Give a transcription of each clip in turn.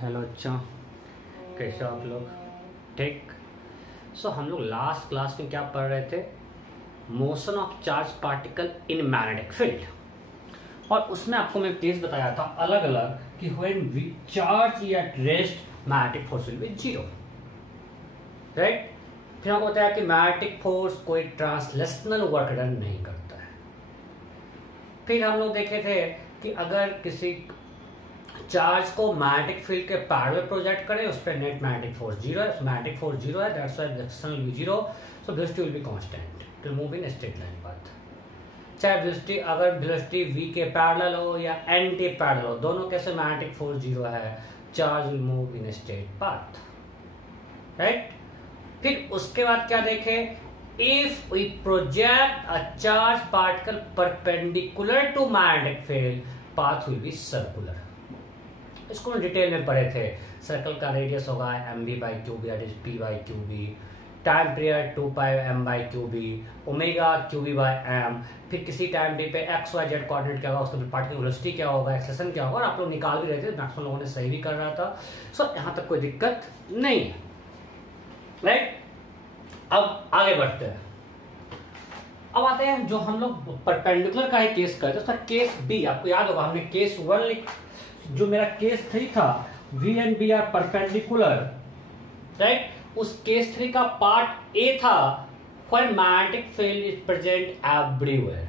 Hello अच्छा, कैसे हो आप लोग? ठीक। हम लोग लास्ट क्लास में क्या पढ़ रहे थे? Motion of charge particle in magnetic field. और उसमें आपको मैं केस बताया था अलग अलग कि व्हेन चार्ज या rest magnetic force will be zero, right. फिर हमको बताया कि मैग्नेटिक फोर्स कोई ट्रांसलेशनल वर्क डन नहीं करता है। फिर हम लोग देखे थे कि अगर किसी चार्ज को मैग्नेटिक फील्ड के पैरेलल प्रोजेक्ट करें, उस पर नेट मैग्नेटिक फोर्स जीरो है, मैग्नेटिक फोर्स जीरो है, that's why direction will be zero, so velocity will be constant, it will move in straight line path. चाहे वेलोसिटी अगर velocity v के parallel हो या एंटी पैरेलल हो, दोनों कैसे मैग्नेटिक फोर्स जीरो है, charge will move in straight path, right. फिर उसके बाद क्या देखे? If we project a charge particle perpendicular to magnetic field, path will be circular. इसको हम डिटेल में पढ़े थे। सर्कल का रेडियस होगा mv by Q B, p by Q B, time period 2 pi m by Q B, omega Q B by m। फिर किसी time d पे एक्स वाई जेड कोऑर्डिनेट क्या होगा, उसका पार्टिकल वेलोसिटी क्या होगा, एक्सेलरेशन क्या होगा, और आप लोग निकाल भी रहे थे, मैक्सिमम लोगों ने सही भी कर रहा था। यहाँ तक कोई दिक्कत नहीं है, राइट। अब आगे बढ़ते हैं। अब आते हैं जो हम लोग परपेंडिकुलर का ही केस करते हैं, उसका केस बी आपको याद होगा, हमने केस वन जो मेरा केस 3 था, V and B are perpendicular, right. उस केस 3 का पार्ट ए था when magnetic field is present everywhere,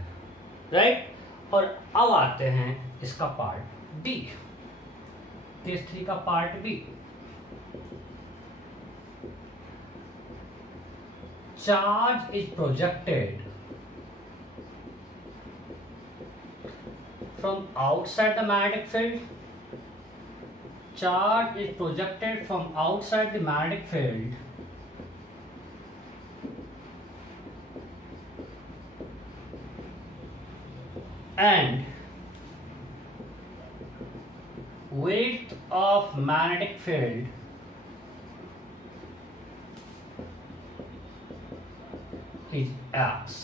right. और अब आते हैं इसका पार्ट बी, केस 3 का part B. Charge is projected from outside the magnetic field, charge is projected from outside the magnetic field and width of magnetic field is x,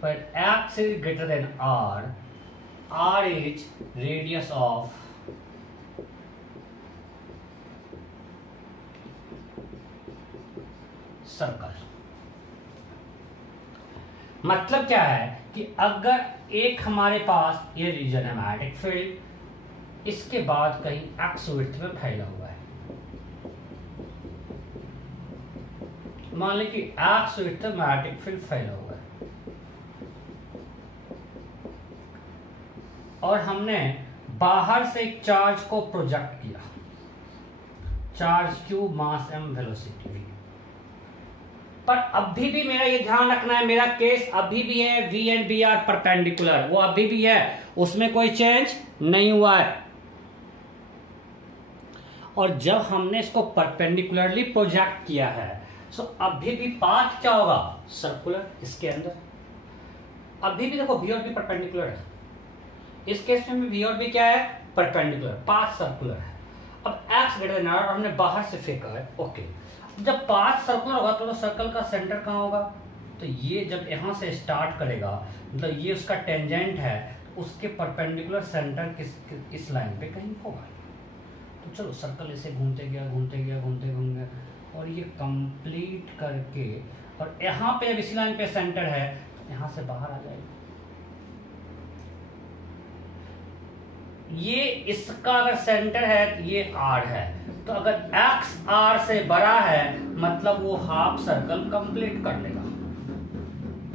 but x is greater than r is radius of circle. मतलब क्या है कि अगर एक हमारे पास ये reason है magnetic field, इसके बाद कहीं एक्स विड्थ में फैला हुआ है, मान लीजिए कि एक्स विड्थ में मैग्नेटिक फील्ड फैला हुआ है, और हमने बाहर से एक चार्ज को प्रोजेक्ट किया, चार्ज क्यू, मास m, वेलोसिटी v। पर अभी भी मेरा ये ध्यान रखना है, मेरा केस अभी भी है v and b are perpendicular, वो अभी भी है, उसमें कोई चेंज नहीं हुआ है। और जब हमने इसको परपेंडिकुलरली प्रोजेक्ट किया है, सो अभी भी पाथ क्या होगा, सर्कुलर। इसके अंदर अभी भी देखो v और b परपेंडिकुलर है, इस केस में भी v और b क्या है, परपेंडिकुलर, पाथ सर्कुलर है। अब x ग्रेटर देन r, और हमने बाहर से फेंका है, ओके। जब पाथ सर्कुलर होगा तो सर्कल का सेंटर कहाँ होगा, तो ये जब यहां से स्टार्ट करेगा, मतलब ये उसका टेंजेंट है, उसके परपेंडिकुलर सेंटर इस लाइन पे कहीं होगा। तो चलो सर्कल ऐसे घूमते गया घूमते गया घूमते घूमते, और ये कंप्लीट करके, और यहाँ पे अब इसी लाइन पे सेंटर है, यहां से बाहर आ जाएगा। ये इसका अगर सेंटर है तो ये r है, तो अगर x r से बड़ा है मतलब वो हाफ सर्कल कंप्लीट कर लेगा।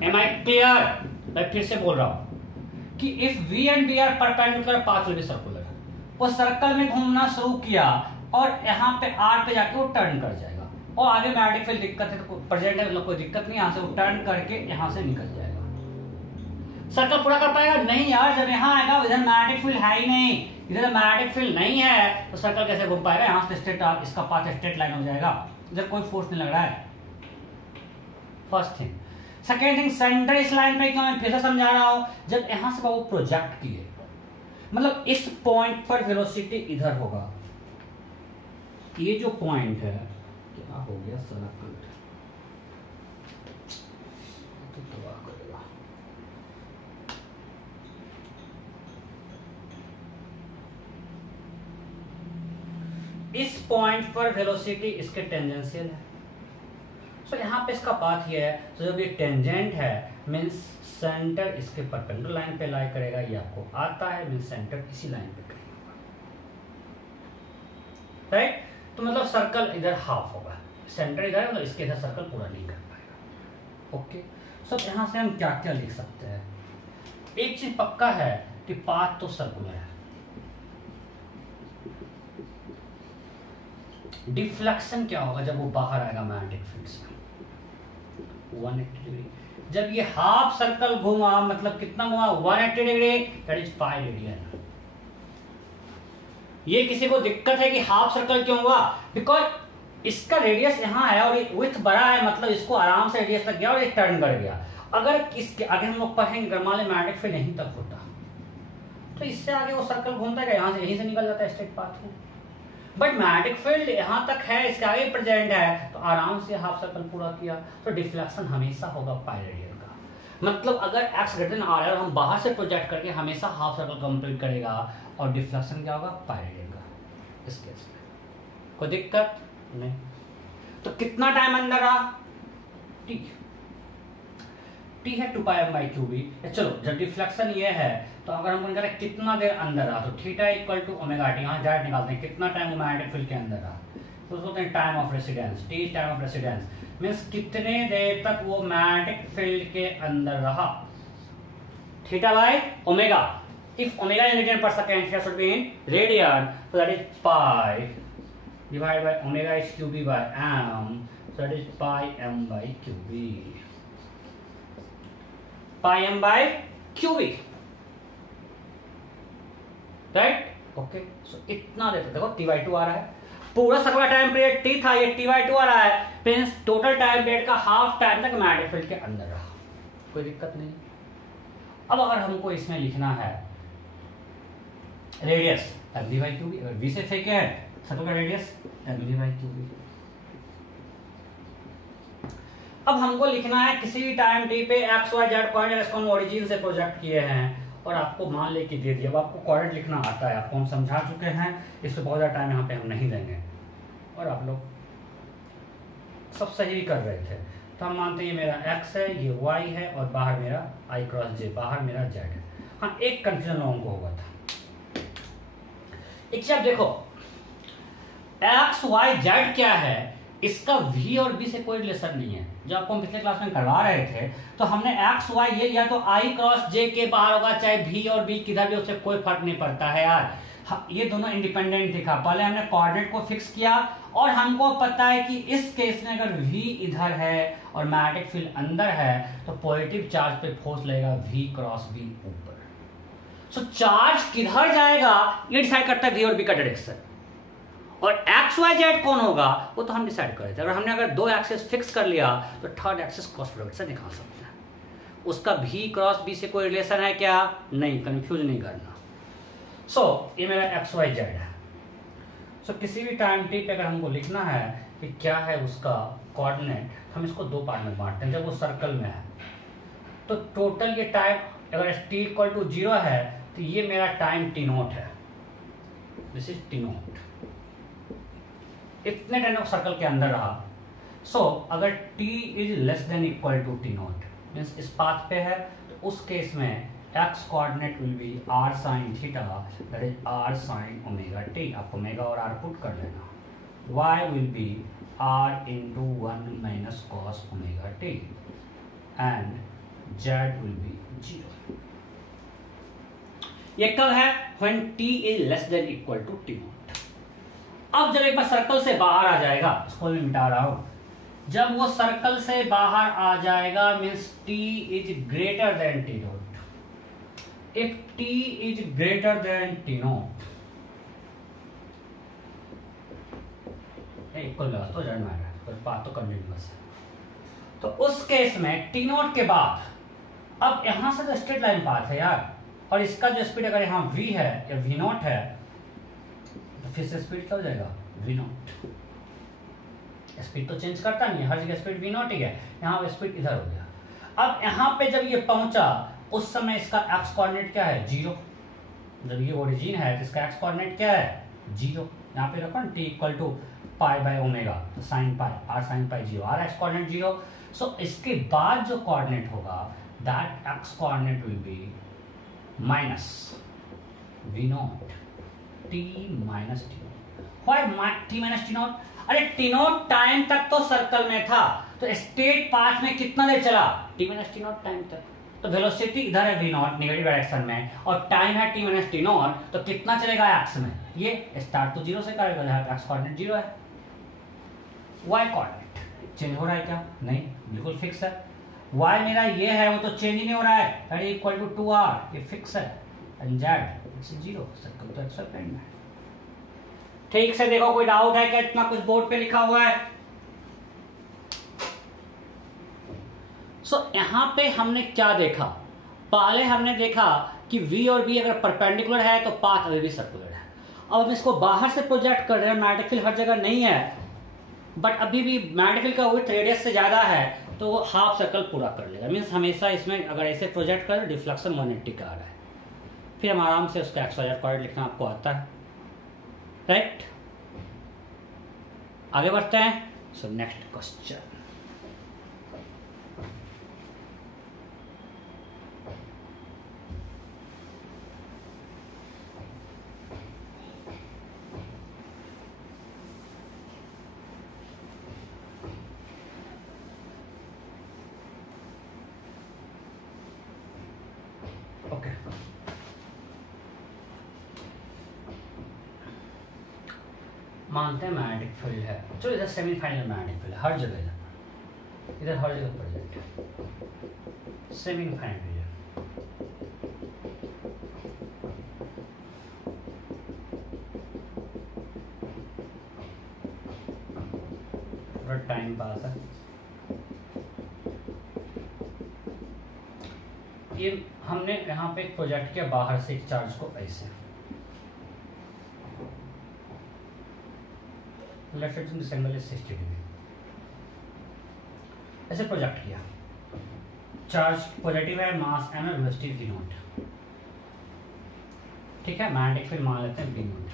Am I clear? मैं फिर से बोल रहा हूं कि if v and b are perpendicular, path will be circular. वो सर्कल में घूमना शुरू किया और यहाँ पे r पे जाके वो टर्न कर जाएगा, और आगे मैग्नेटिक फील्ड दिक्कत है तो प्रेजेंट है, मतलब कोई दिक्कत नहीं, यहाँ से वो टर्न करके यहाँ से निकल जाएगा। सर्कल पूरा कर पाएगा नहीं यार, जब यहाँ आएगा इधर मैग्नेटिक फील्ड है ही नहीं, इधर मैग्नेटिक फील्ड नहीं है, तो सर्कल कैसे घूम पाएगा, यहाँ से स्ट्रेट, इसका पाथ स्ट्रेट लाइन हो जाएगा, इधर कोई फोर्स नहीं लग रहा है। First thing. Second thing, centre इस लाइन पे क्यों, मैं फिर से समझा रहा हूं, जब यहां से वो प्रोजेक्ट किए, मतलब इस पॉइंट पर वेलोसिटी इधर होगा, ये जो पॉइंट है, क्या हो गया सर्कल तो तबाह करेगा। इस पॉइंट पर वेलोसिटी इसके टेंजेंशियल है। तो यहाँ पे इसका बात ये है, तो जब ये टेंजेंट है मीन्स सेंटर इसके परपेंडिकुलर लाइन पे लाई करेगा, ये आपको आता है, मीन्स सेंटर इसी लाइन पे करेगा, राइट। तो मतलब सर्कल इधर हाफ होगा, सेंटर इधर है, मतलब इसके इधर सर्कल पूरा नहीं कर पाएगा। ओके, सो यहाँ से हम क्या क्या लिख सकते हैं? एक चीज पक्का है कि पाथ तो सर्कुलर है, डिफ्लेक्शन क्या होगा जब वो बाहर आएगा मैग्नेटिक फील्ड से? 180 डिग्री। जब ये हाफ सर्कल घूमा, मतलब कितना घुमा? 180 degree, that is pi radian. ये किसी को दिक्कत है कि हाफ सर्कल क्यों हुआ? बिकॉज इसका रेडियस यहाँ है और विड्थ बड़ा है, मतलब इसको आराम से रेडियस तक गया और ये टर्न कर गया। अगर इसके आगे हम लोग पढ़ेंगे ग्रामाले मैग्नेटिक फील्ड यहीं तक होता, तो इससे आगे वो सर्कल घूमता है, यहाँ से यहीं से निकल जाता है स्ट्रेट पाथ में। बट मैग्नेटिक फील्ड यहाँ तक है, इसके आगे प्रेजेंट है, तो आराम से हाफ सर्कल पूरा किया, तो डिफ्लेक्शन हमेशा होगा पाई रेडियन का। मतलब अगर x ग्रेटर देन r है और हम बाहर से प्रोजेक्ट करके हमेशा हाफ सर्कल कंप्लीट करेगा, और डिफ्लेक्शन क्या होगा? पाई रेडियन का। इस केस में कोई दिक्कत नहीं। तो कितना टाइम अंदर रहा? t है 2 pi m by Q B. चलो जब डिफ्लेक्शन ये है, तो अगर हम करें कितना देर अंदर रहा, तो theta equal to omega T, यहाँ डायरेक्ट निकालते हैं कितना टाइम वो मैग्नेटिक फील्ड के अंदर रहा, तो उसको कहते हैं time of residence. T time of residence means कितने देर तक वो मैग्नेटिक फील्ड के अंदर रहा, theta by omega. If omega is metre per second, theta should be in radian, so that is pi divided by omega is qb by m, so that is pi m by qb, pi m by qb, right. Okay, so इतना देखो, देखो t/2 आ रहा है, पूरा circle time period t था, ये t/2 आ रहा है, मींस टोटल टाइम पीरियड का हाफ टाइम तक मैग्नेटिक फील्ड के अंदर रहा, कोई दिक्कत नहीं। अब अगर हमको इसमें लिखना है रेडियस mv/qb, अगर v से फेंके हैं सर्कल का रेडियस mv/qb। अब हमको लिखना है किसी भी टाइम t पे x y z कोऑर्डिनेट इसको हम ओरिजिन से प्रोजेक्ट किए हैं और आपको मान लेके दे दिया। अब आपको कोऑर्डिनेट लिखना आता है, आपको हम समझा चुके हैं, इससे बहुत ज़्यादा टाइम यहाँ पे हम नहीं देंगे, और आप लोग सब सही भी कर रहे थे। तो हम मानते हैं ये मेरा x है, ये y है, और बाहर मेरा i क्रॉस j, बाहर मेरा z है। हाँ, एक कंफ्यूजन लोगों को हुआ था, एक चीज देखो, x y z क्या है, इसका v और b से कोई रिलेशन नहीं है। जब आपको हम पिछले क्लास में करवा रहे थे तो हमने x y ये लिया, तो i क्रॉस j के बाहर होगा, चाहे v और b किधर भी, उससे कोई फर्क नहीं पड़ता है यार। ये दोनों इंडिपेंडेंट दिखा। पहले हमने कोऑर्डिनेट को फिक्स किया और हमको पता है कि इस केस में अगर v इधर है और मैग्नेटिक फील्ड अंदर है तो पॉजिटिव चार्ज पे फोर्स लगेगा v क्रॉस b ऊपर। सो चार्ज किधर जाएगा ये डिसाइड करता है v और b का डायरेक्शन, और एक्स वाई जेड कौन होगा वो तो हम डिसाइड कर रहे थे। और हमने अगर दो एक्सिस फिक्स कर लिया तो थर्ड एक्सिस क्रॉस प्रोडक्ट से निकाल सकते हैं। उसका v क्रॉस b से कोई रिलेशन है क्या? नहीं, कंफ्यूज नहीं करना। सो ये मेरा एक्स वाई जेड है। सो किसी भी टाइम t पे अगर हमको लिखना है कि क्या है उसका कोऑर्डिनेट, हम इसको दो पार्ट में बांटते हैं। जब वो सर्कल में है तो टोटल ये टाइम अगर t इक्वल टू 0 है तो ये मेरा टाइम t नोट है, दिस इज t नोट। इतने टाइम सर्कल के अंदर रहा। सो अगर t is less than equal to t naught means इस पाथ पे है, तो उस केस में x coordinate will be r sine theta, that is r sine omega t। आप ओमेगा और r पुट कर लेना। y will be r into 1 minus cos omega t and z will be 0। ये कब है? When t is less than equal to t naught. अब जब एक बार सर्कल से बाहर आ जाएगा, इसको मैं मिटा रहा हूं, जब वो सर्कल से बाहर आ जाएगा means t is greater than t note. If t is greater than t note, equal तो जड़ में तो बात तो कंटिन्यूअस है। तो उस केस में t नोट के बाद अब यहां से तो स्ट्रेट लाइन पाथ है यार, और इसका जो स्पीड अगर यहाँ v है या v नोट है तो फिर से स्पीड क्या हो जाएगा? v note. स्पीड तो चेंज करता नहीं है, हर जगह स्पीड v नोट ही है, यहाँ स्पीड इधर हो गया। अब यहाँ पे जब ये पहुंचा उस समय इसका x कोऑर्डिनेट क्या है? 0। जब ये ओरिजिन है तो इसका x कोऑर्डिनेट क्या है? जीरो, यहाँ पे रखो ना t equal to pi by omega, तो sine pi, R sine pi zero, R X coordinate zero. So इसके बाद जो कोऑर्डिनेट होगा that X coordinate will be minus V naught T minus T naught. Why T minus T naught? अरे T naught time तक तो circle में था, तो स्टेट पाथ में कितना देर चला? T minus T naught time तक। तो वेलोसिटी इधर है वी नॉट नेगेटिव डायरेक्शन में, और टाइम है टी माइनस टी नॉट, तो कितना चलेगा एक्स में? ये स्टार्ट तो जीरो से करेगा, जहां एक्स कोऑर्डिनेट जीरो है। वाई कोऑर्डिनेट चेंज हो रहा है क्या? नहीं, बिल्कुल फिक्स है। वाई मेरा ये है, वो तो चेंज ही नहीं हो रहा है, that is equal to 2r, ये फिक्स है। And Z it's zero, circle तो एक्स प्लेन में है। ठीक से देखो, कोई डाउट है क्या? इतना कुछ बोर्ड पे लिखा हुआ है। यहां पे हमने क्या देखा? पहले हमने देखा कि v और b अगर परपेंडिकुलर है तो पाथ अभी भी सर्कुलर है। अब हम इसको बाहर से प्रोजेक्ट कर रहे हैं, मैग्नेटिक फील्ड हर जगह नहीं है, बट अभी भी मैग्नेटिक फील्ड का विड्थ रेडियस से ज्यादा है, तो वो हाफ सर्कल पूरा कर लेगा। मीन्स हमेशा इसमें अगर ऐसे प्रोजेक्ट करें डिफ्लेक्शन 180 का आ रहा है, फिर हम आराम से उसका एक्स वाई जेड कोऑर्डिनेट लिखना आपको आता है, राइट? आगे बढ़ते हैं। सो नेक्स्ट क्वेश्चन, ओके मानते हैं मैग्नेटिक फील्ड है, चलो इधर सेमीफाइनल मैग्नेटिक फील्ड है, हर जगह इधर हर जगह प्रेजेंट है सेमीफाइनल रीजन। पूरा टाइम पास है। ये हमने यहाँ पे एक प्रोजेक्ट किया बाहर से एक चार्ज को ऐसे, left side this angle is 60 degree, ऐसे प्रोजेक्ट किया। चार्ज पॉजिटिव है, मास m है, वेलोसिटी v नॉट, ठीक है। मैग्नेटिक फील्ड मान लेते हैं v नॉट,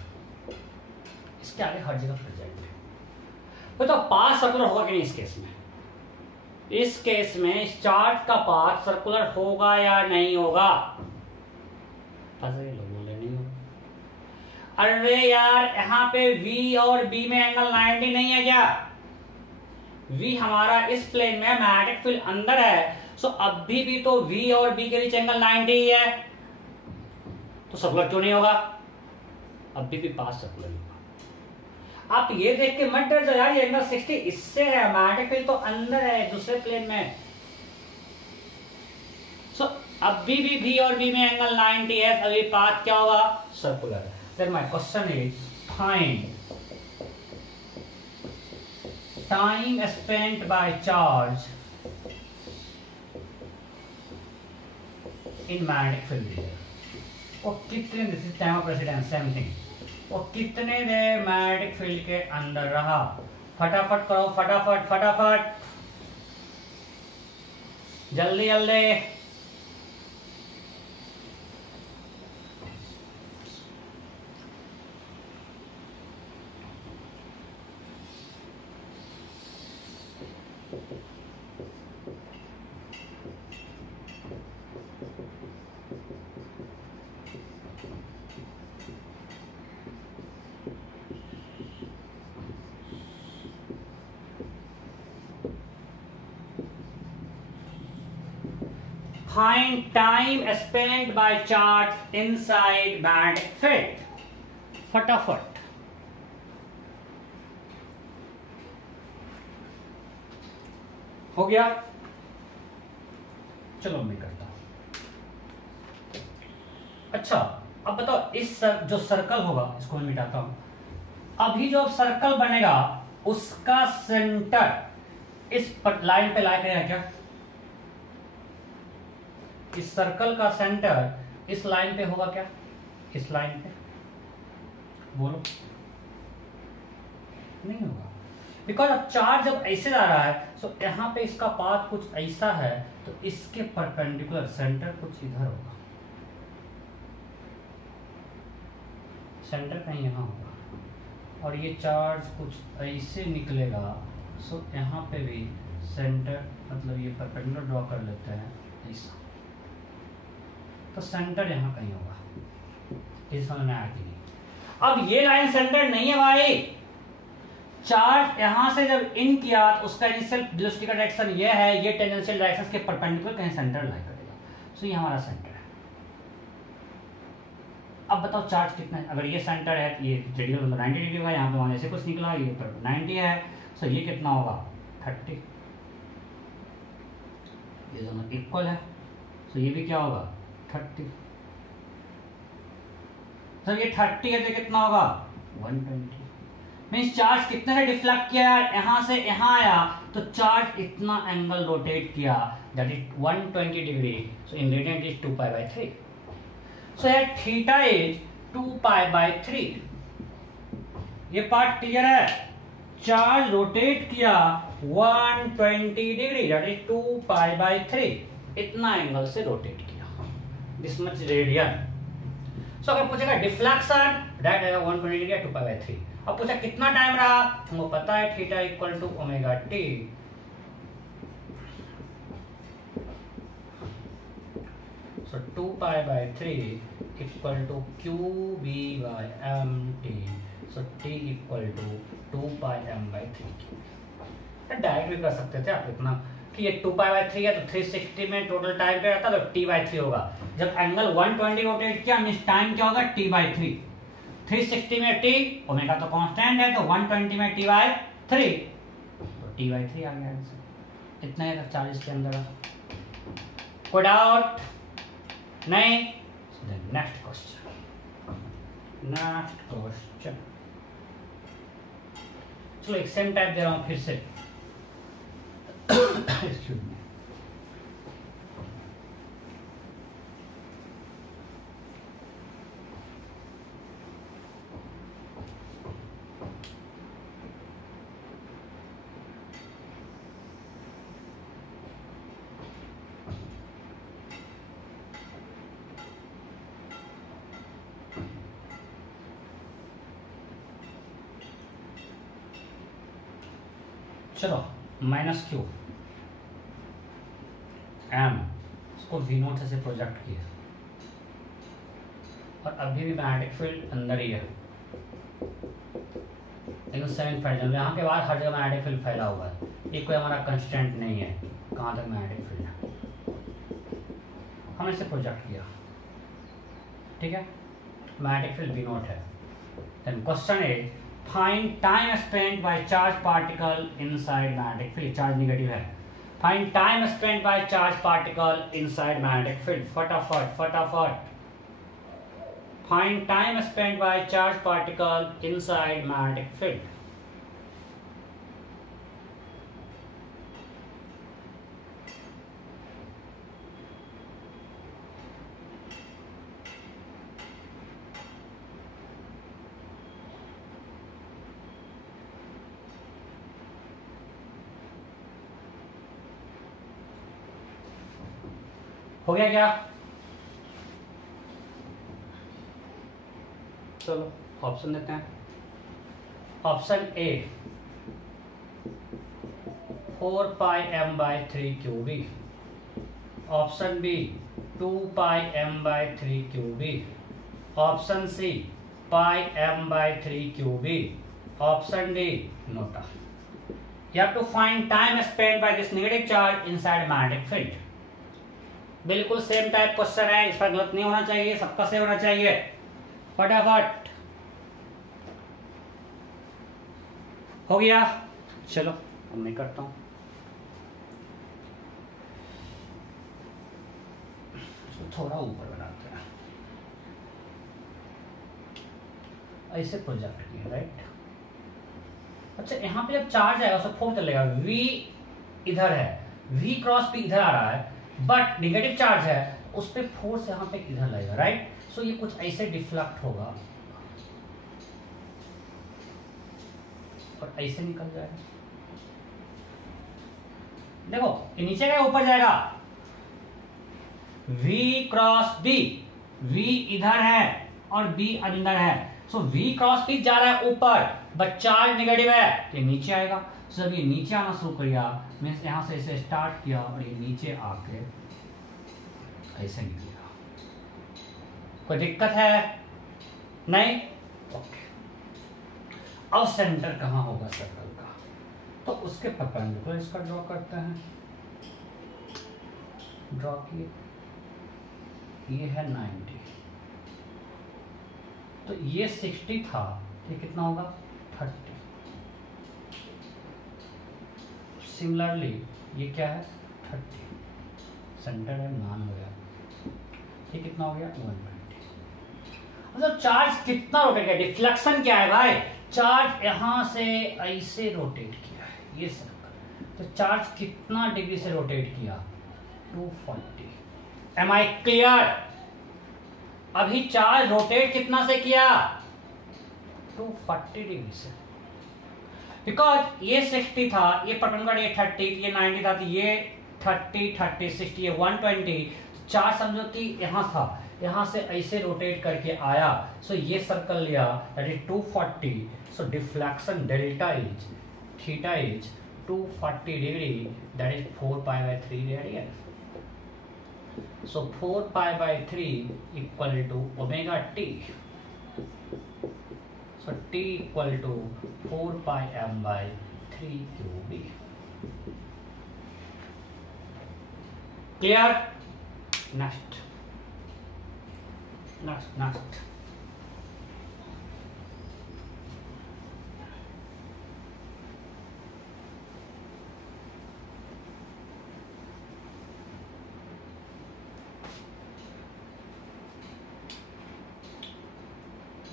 इसके आगे हर जगह प्रेजेंट है। तो पाथ सर्कुलर होगा कि नहीं इस केस में? इस केस में इस चार्ज का पाथ सर्कुलर होगा या नहीं होगा? लोग बोले नहीं होगा। अरे यार यहाँ पे V और B में एंगल 90 नहीं है क्या? V हमारा इस प्लेन में, मैग्नेटिक फील्ड अंदर है, सो अभी भी तो V और B के बीच एंगल 90 ही है, तो सर्कुलर क्यों नहीं होगा? अभी भी पाथ सर्कुलर होगा। आप ये देख के मत डर जाओ यार, ये एंगल 60 इससे है, मैग्नेटिक फील्ड तो अंदर है दूसरे प्लेन में। सो अभी भी V और B में एंगल 90 है, अभी पाथ क्या होगा? Circular. Then my question is find time spent by charge in magnetic field region. वो कितने, this is time of residence, same thing, वो कितने देर मैग्नेटिक फील्ड के अंदर रहा? फटाफट करो, फटाफट फटाफट, जल्दी जल्दी। Find time spent by charge inside magnetic field. फटाफट हो गया? चलो मैं करता हूं। अच्छा अब बताओ, इस जो सर्कल होगा इसको मैं मिटाता हूं। अभी जो सर्कल बनेगा उसका सेंटर इस लाइन पे ला करेगा क्या? इस सर्कल का सेंटर इस लाइन पे होगा क्या? इस लाइन पे बोलो, नहीं होगा, बिकॉज अब चार्ज जब ऐसे जा रहा है, सो यहां पे इसका पाथ कुछ ऐसा है, तो इसके परपेंडिकुलर सेंटर कुछ इधर होगा, सेंटर कहीं यहां होगा। और ये चार्ज कुछ ऐसे निकलेगा। सो यहाँ पे भी सेंटर, मतलब ये परपेंडिकुलर ड्रॉ कर लेते हैं ऐसा, तो सेंटर यहाँ कहीं होगा। इस समझ में आया कि नहीं? अब ये लाइन सेंटर नहीं है भाई। चार्ज यहां से जब इन किया तो उसका इनिशियल वेलोसिटी का डायरेक्शन ये है, ये टेंजेंशियल डायरेक्शन के परपेंडिकुलर कहीं सेंटर लाई करेगा। सो ये हमारा सेंटर है। अब बताओ चार्ज कितना है। अगर ये सेंटर है, ये रेडियल मतलब 90 डिग्री होगा, यहाँ पे वहां ऐसे कुछ निकला, ये पर 90 है। सो ये कितना होगा 30। ये दोनों इक्वल है, सो ये भी क्या होगा 30। सर ये 30 है तो कितना होगा 120। मीन्स चार्ज कितने से डिफ्लेक्ट किया, यहां से यहां आया तो चार्ज इतना एंगल रोटेट किया, that is 120 degree. So in radian is 2π/3। So यार थीटा इज 2π/3। ये पार्ट क्लियर है। चार्ज रोटेट किया 120 डिग्री, दैट इज 2π/3। इतना एंगल से रोटेट किया, दिस मच रेडियन। सो अगर पूछेगा डिफ्लेक्शन, दैट आएगा 120 डिग्री 2π/3। अब पूछा कितना टाइम रहा, हमको पता है theta equal to omega T. So 2π/3 equal to QB/mt। So t equal to 2πm/3। Direct भी कर सकते थे आप इतना कि ये 2π/3 है तो 360 में टोटल टाइम क्या रहता है, तो t/3 होगा। जब एंगल 120 रोटेट किया मींस टाइम क्या होगा t/3। 360 में t, ओमेगा तो कांस्टेंट है, तो 120 में t/3, तो t/3 आ गया आंसर। इतना है 40 के अंदर। कोई डाउट नहीं? Next question. चलो एक सेम टाइप दे रहा हूं फिर से। Excuse me. चलो -q m इसको V0 से प्रोजेक्ट किया और अभी भी मैग्नेटिक फील्ड अंदर ही है, लेकिन सेम फैल यहाँ के बाद हर जगह मैग्नेटिक फील्ड फैला हुआ है। ये कोई हमारा कंस्टेंट नहीं है कहाँ तक मैग्नेटिक फील्ड है। हमने इसे प्रोजेक्ट किया, ठीक है। मैग्नेटिक फील्ड V0 है। Then question is find time spent by charge particle inside magnetic field. Charge negative है। Find time spent by charge particle inside magnetic field. फटाफट। Find time spent by charge particle inside magnetic field. हो गया क्या? चलो option देते हैं। Option A 4πm/3qb। Option B 2πm/3qb। Option C πm/3qb। Option D NOTA. You have to find time spent by this negative charge inside magnetic field। बिल्कुल same type question है, इस पर गलत नहीं होना चाहिए, सबका सही होना चाहिए। फटाफट हो गया। चलो अब मैं करता हूं। थोड़ा ऊपर बनाते हैं, ऐसे प्रोजेक्ट किया, राइट। अच्छा यहाँ पे जब चार्ज आएगा उसको फोर्स चलेगा, V इधर है, V क्रॉस P इधर आ रहा है, बट नेगेटिव चार्ज है, उस पे फोर्स यहाँ पे इधर लगेगा, राइट। सो ये कुछ ऐसे डिफ्लेक्ट होगा और ऐसे निकल जाएगा। देखो ये नीचे का ऊपर जाएगा, V क्रॉस B, V इधर है और B अंदर है, सो v क्रॉस पी जा रहा है ऊपर, बट चार्ज नेगेटिव है, ये नीचे आएगा। सो जब ये नीचे आना शुरू किया, मीन्स यहां से इसे स्टार्ट किया और ये नीचे आके ऐसे निकलेगा। कोई दिक्कत है? नहीं? ओके। अब सेंटर कहां होगा सर्कल का? तो उसके परपेंडिकुलर इसका ड्रॉ करते हैं। ड्रॉ किए, ये है 90, तो ये 60 था, ये कितना होगा 30। सिमिलरली ये क्या है 30, सेंटर है मान हो गया, ये कितना हो गया 120। मतलब चार्ज कितना रोटेट किया, डिफ्लेक्शन क्या है भाई, चार्ज यहां से ऐसे रोटेट किया है ये सर्कल, तो चार्ज कितना डिग्री से रोटेट किया 240। Am I clear? अभी चार्ज रोटेट कितना से किया 240 डिग्री से, बिकॉज ये 60 था, ये परपेंडिकुलर ये 30, ये 90 था, तो ये 30 30 60, ये 120। चार्ज समझो कि यहां था, यहां से ऐसे रोटेट करके आया, सो ये सर्कल लिया, that is 240। So deflection delta is theta is 240 degree, that is 4π/3 radian. So 4π/3 equal to omega t. So t equal to 4πm/3 QB. Clear? Next.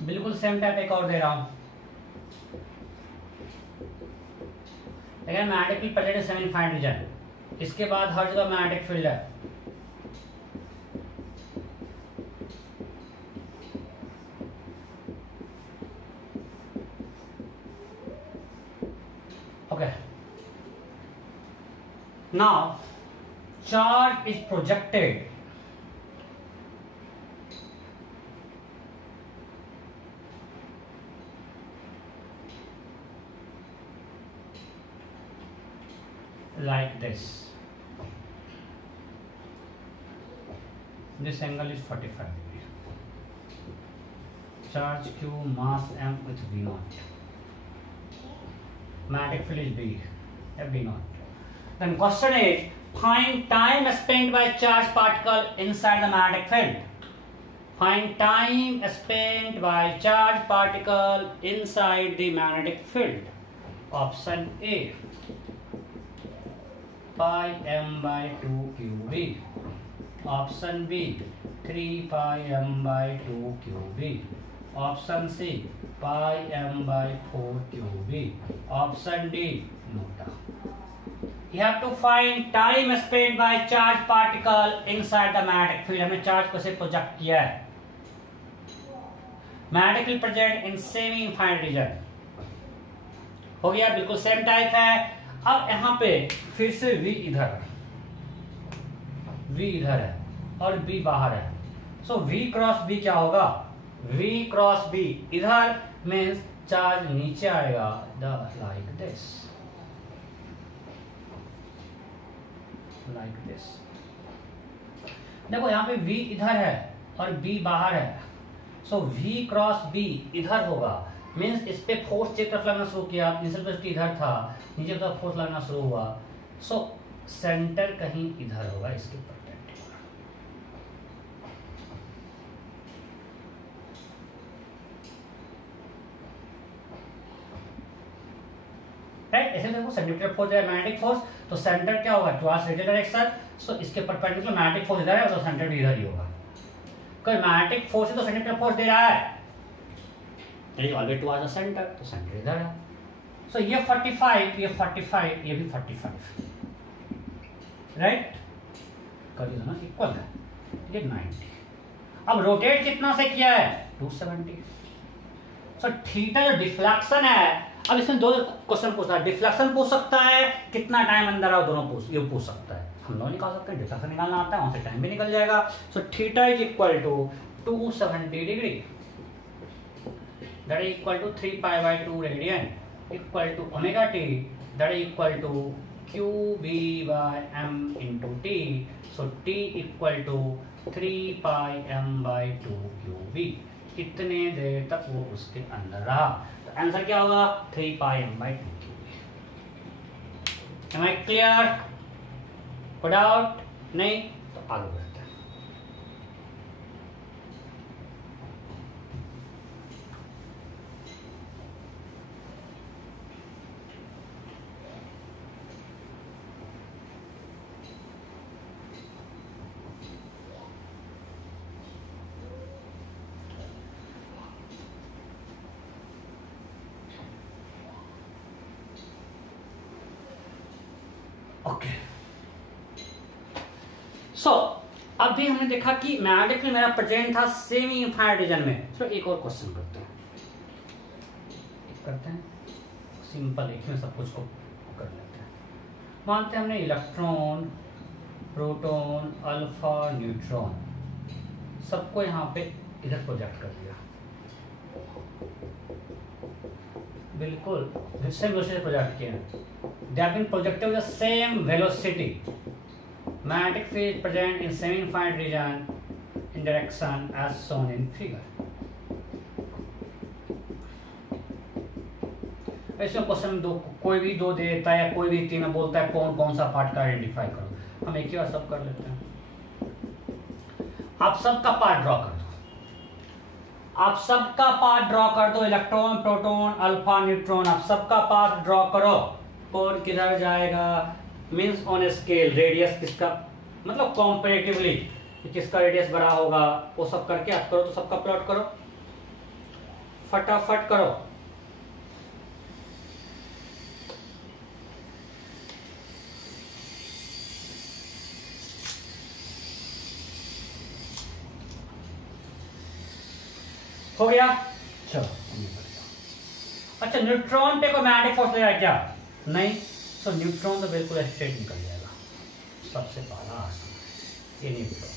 बिल्कुल सेम टाइप एक और दे रहा हूं, लेकिन magnetic field present in semi infinite region, इसके बाद हर जगह मैग्नेटिक फील्ड है। Okay, now charge is projected like this. This angle is 45 degree. Charge Q, mass M with V0. Magnetic field is B, V0. Then question is, find time spent by charge particle inside the magnetic field. Find time spent by charge particle inside the magnetic field. Option A, πm/2 QB. Option B, 3πm/2 QB. Option C, πm/4 QB. Option D, nota. You have to find time spent by charge particle inside the magnetic field. हमने charge को से project किया है, magnetic field present in semi infinite region। हो गया, बिल्कुल same type है। अब यहां पे फिर से V इधर है और B बाहर है, सो V क्रॉस B क्या होगा, V क्रॉस B इधर मीन्स चार्ज नीचे आएगा, लाइक दिस। देखो यहां पे V इधर है और B बाहर है, सो V क्रॉस B इधर होगा, मीन्स इस पे फोर्स चेक तरफ लगना शुरू किया, इनिशियल वेलोसिटी इधर था, नीचे तरफ फोर्स लगना शुरू हुआ, सो सेंटर कहीं इधर होगा इसके परपेंडिकुलर। राइट, ऐसे देखो सेंट्रीफ्यूगल फोर्स है, मैग्नेटिक फोर्स, तो सेंटर क्या होगा टुवर्ड्स रेडियल डायरेक्शन, सो इसके परपेंडिकुलर मैग्नेटिक फोर्स इधर है, तो सेंटर भी इधर ही होगा। कोई मैग्नेटिक फोर्स है तो सेंट्रीफ्यूगल फोर्स दे रहा है, ऑलवेज टुवर्ड्स द सेंटर, तो सेंटर इधर है। सो ये 45, ये 45, ये भी 45, राइट, कर दिया ना, इक्वल है, ये 90। अब रोटेट कितना से किया है 270। सो थीटा जो डिफ्लेक्शन है, अब इसमें दो क्वेश्चन पूछता है, डिफ्लेक्शन पूछ सकता है, कितना टाइम अंदर आओ, दोनों पूछ सकता है, हम लोग निकाल सकते हैं, डिफ्लेक्शन निकालना आता है, वहां से टाइम भी निकल जाएगा। So theta is equal to 270 degree, that is equal to 3 pi by 2 radian equal to omega t that is equal to qb by m into t. So t equal to 3 pi m by 2 qb. इतने देर तक वो उसके अंदर रहा, तो answer क्या होगा 3 pi m by 2 qb. Am I clear? Put out? नहीं तो आगे बढ़ते हैं. ओके सो अभी हमने देखा कि मैग्नेटिक फील्ड मेरा प्रेजेंट था सेमी इनफाइनाइट रीजन में. चलो एक और क्वेश्चन करते हैं सिंपल, एक में सब कुछ को कर लेते हैं. मानते हैं हमने इलेक्ट्रॉन, प्रोटॉन, अल्फा, न्यूट्रॉन सबको यहाँ पे इधर प्रोजेक्ट कर दिया. बिल्कुल सेम वेलोसिटी प्रोजेक्ट किया. They have been projected with the same velocity. Magnetic field present in semi-infinite region in direction as shown in figure. इसमें क्वेश्चन दो कोई भी दो दे देता है या कोई भी तीन में बोलता है कौन कौन सा पार्ट का आइडेंटिफाई करो. हम एक ही बार सब कर लेते हैं. आप सबका पार्ट ड्रॉ कर दो. आप सबका पार्ट ड्रॉ कर दो. इलेक्ट्रॉन, प्रोटॉन, अल्फा, न्यूट्रॉन, आप सबका पार्ट ड्रॉ करो. कौन किधर जाएगा मीन्स ऑन स्केल रेडियस किसका, मतलब कॉम्पैरेटिवली किसका रेडियस बड़ा होगा वो सब करके आप करो. तो सबका प्लॉट करो, फटाफट करो. हो गया. चलो अच्छा, न्यूट्रॉन पे कोई मैग्नेटिक फोर्स लगा क्या? नहीं. सो न्यूट्रॉन तो बिल्कुल स्ट्रेट निकल जाएगा. सबसे पहला आसान ये न्यूट्रॉन.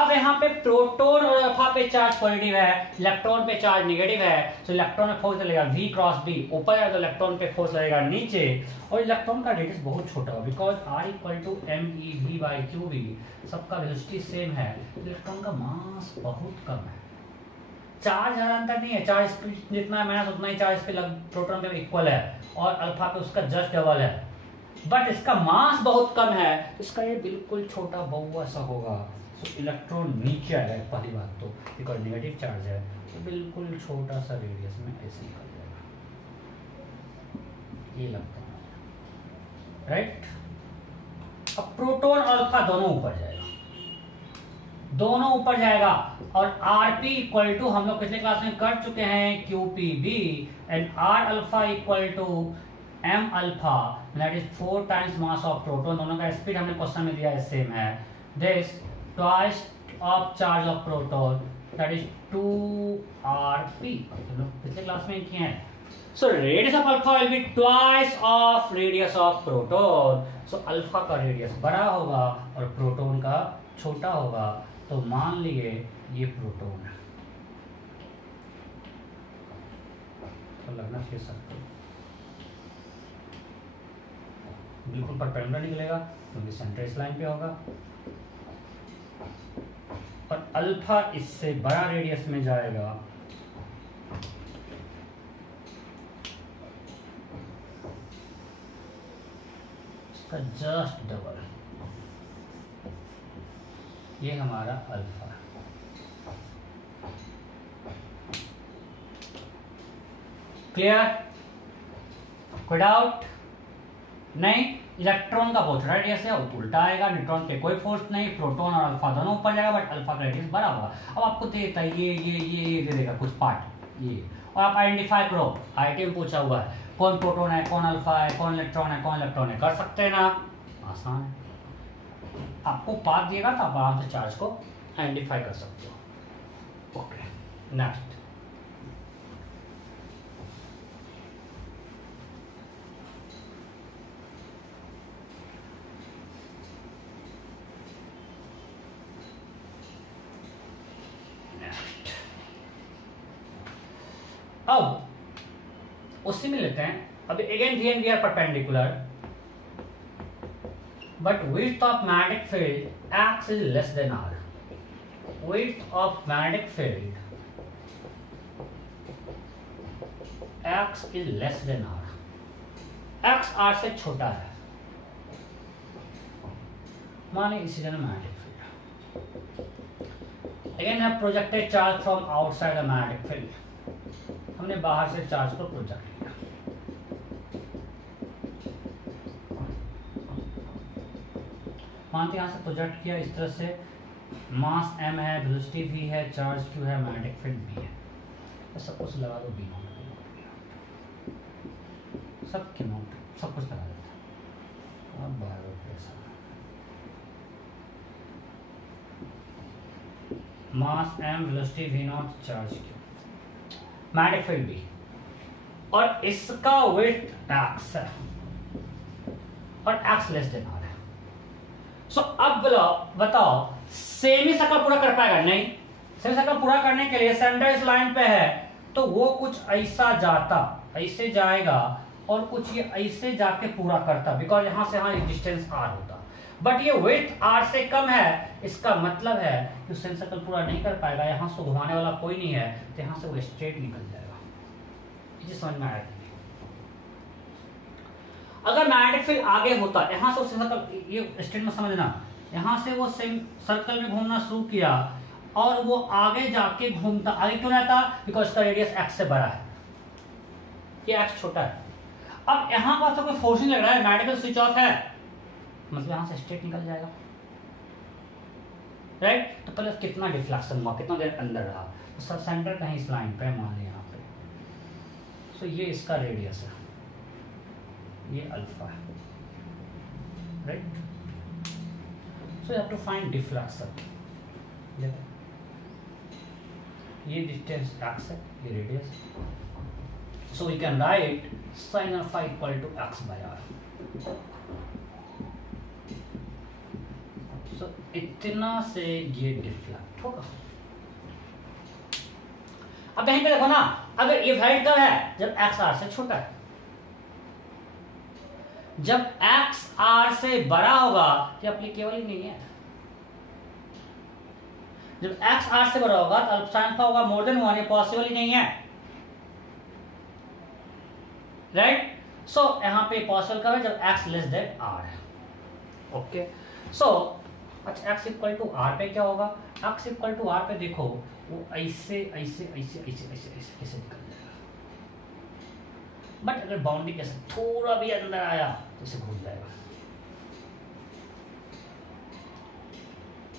अब यहाँ पे प्रोटॉन और अल्फा पे चार्ज पॉजिटिव है, इलेक्ट्रॉन पे चार्ज नेगेटिव है. तो इलेक्ट्रॉन में फोर्स लगेगा v क्रॉस b ऊपर जाएगा तो इलेक्ट्रॉन पे फोर्स लगेगा नीचे. और इलेक्ट्रॉन का रेडियस बहुत छोटा होगा because r equal to mev by qb. सबका वेलोसिटी सेम है. इलेक्ट्रॉन का मास बहुत कम है. चार्ज ज़्यादा अंतर नहीं है. चार्ज स्पीड जितना है माइनस उतना ही चार्ज पे प्रोटॉन पे इक्वल है और अल्फा पे उसका जस्ट डबल है. बट इसका मास बहुत कम है. इसका ये बिल्कुल छोटा बहुआ सा होगा. तो इलेक्ट्रॉन नीचे आएगा पहली बात तो बिकॉज नेगेटिव चार्ज है. तो बिल्कुल छोटा सा रेडियस में ऐसे निकल जाएगा. ये लगता है राइट. अब प्रोटॉन और अल्फा दोनों ऊपर जाएगा, दोनों ऊपर जाएगा. और rp इक्वल टू हम लोग पिछले क्लास में कर चुके हैं qpb and r alpha equal to m alpha that is 4 times mass of proton. दोनों का स्पीड हमने क्वेश्चन में दिया है सेम है. This twice of charge of proton that is 2rp. हम लोग पिछले क्लास में किए हैं. So radius of alpha will be twice of radius of proton. So alpha का रेडियस बड़ा होगा और प्रोटॉन का छोटा होगा. तो मान लिए ये प्रोटॉन है. तो लगना चाहिए सर्कल बिल्कुल परपेंडिकुलर निकलेगा क्योंकि सेंटर इस लाइन पे होगा. और अल्फा इससे बड़ा रेडियस में जाएगा. इसका जस्ट डबल. ये हमारा अल्फा. क्लियर? कोई डाउट नहीं. इलेक्ट्रॉन का बहुत रेडियस है उल्टा आएगा. न्यूट्रॉन पे कोई फोर्स नहीं. प्रोटॉन और अल्फा दोनों ऊपर जाएगा बट अल्फा का रेडियस बड़ा होगा. अब आपको देता है ये दे देगा कुछ पार्ट ये. और आप आइडेंटिफाई करो. आईटी में पूछा हुआ है कौन प्रोटॉन है, कौन अल्फा है, कौन इलेक्ट्रॉन है, कौन इलेक्ट्रॉन है. कर सकते हैं ना, आसान है. आपको पाथ दिएगा तो आप आराम से चार्ज को आइडेंटिफाई कर सकते हो. Okay next. अब उसी में लेते हैं, अभी again V and V are perpendicular, but width of magnetic field x is less than r. Width of magnetic field x is less than r. x r से छोटा है, माने इसी जगह magnetic field. Again have projected charge from outside the magnetic field. हमने बाहर से charge को प्रोजेक्ट किया. मानते यहाँ से प्रोजेक्ट किया इस तरह से, मास m है, वेलोसिटी v है, चार्ज q है, मैग्नेटिक फील्ड b है, तो सब कुछ लगा दो b नॉट, सब के नोट सब कुछ लगा देता. अब bio pressure, mass m, velocity v not, charge q, magnetic field b, और इसका वेट x है और x लेस देन r. सो अब बताओ सेमी सर्कल पूरा कर पाएगा? नहीं. सेमी सर्कल पूरा करने के लिए सेंटर इस लाइन पे है, तो वो कुछ ऐसा जाता, ऐसे जाएगा, और कुछ ये ऐसे जाके पूरा करता, बिकॉज यहां से यहां डिस्टेंस r होता. बट ये वेट r से कम है, इसका मतलब है कि सेमी सर्कल पूरा नहीं कर पाएगा. यहां से घुमाने वाला कोई नहीं है, तो यहां से वो स्ट्रेट निकल जाएगा. ये समझ में आया? अगर मैग्नेटिक फील्ड आगे होता, यहां से सर्कल, ये स्टेटमेंट समझना, यहां से वो सेम सर्कल में घूमना शुरू किया और वो आगे जाके घूमता, आगे क्यों रहता? बिकॉज इसका रेडियस x से बड़ा है, ये x छोटा है. अब यहां पर तो कोई फोर्स नहीं लग रहा है, मैग्नेटिक स्विच ऑफ है, मतलब यहां से स्ट्रेट निकल जाएगा, राइट? तो पहले कितना डिफ्लेक्शन हुआ, कितना देर अंदर रहा, तो सब सेंटर कहीं इस लाइन पे मान लिया यहाँ पे. सो ये इसका रेडियस है, ये अल्फा है, right? So you have to find deflection. ये डिस्टेंस x है, ये radius. So we can write sin alpha equal to x by r. So इतना से ये डिफ्लेक्ट होगा. अब यहीं पे देखो ना, अगर ये वैल्यू कब है? जब x r से छोटा है. जब x r से बड़ा होगा, ये एप्लीकेबल ही नहीं है. जब x r से बड़ा होगा तो अल्फा अल्फा होगा मोर देन 1, ये पॉसिबल ही नहीं है, राइट? सो यहां पे पॉसिबल कब है? जब x लेस देन r है. ओके, सो अच्छा x इक्वल टू r पे क्या होगा? x इक्वल टू r पे देखो, वो ऐसे ऐसे ऐसे ऐसे ऐसे ऐसे ऐसे निकल जाएगा. बट अगर बाउंड्री के साथ थोड़ा भी अंदर आया तो इसे घूम जाएगा,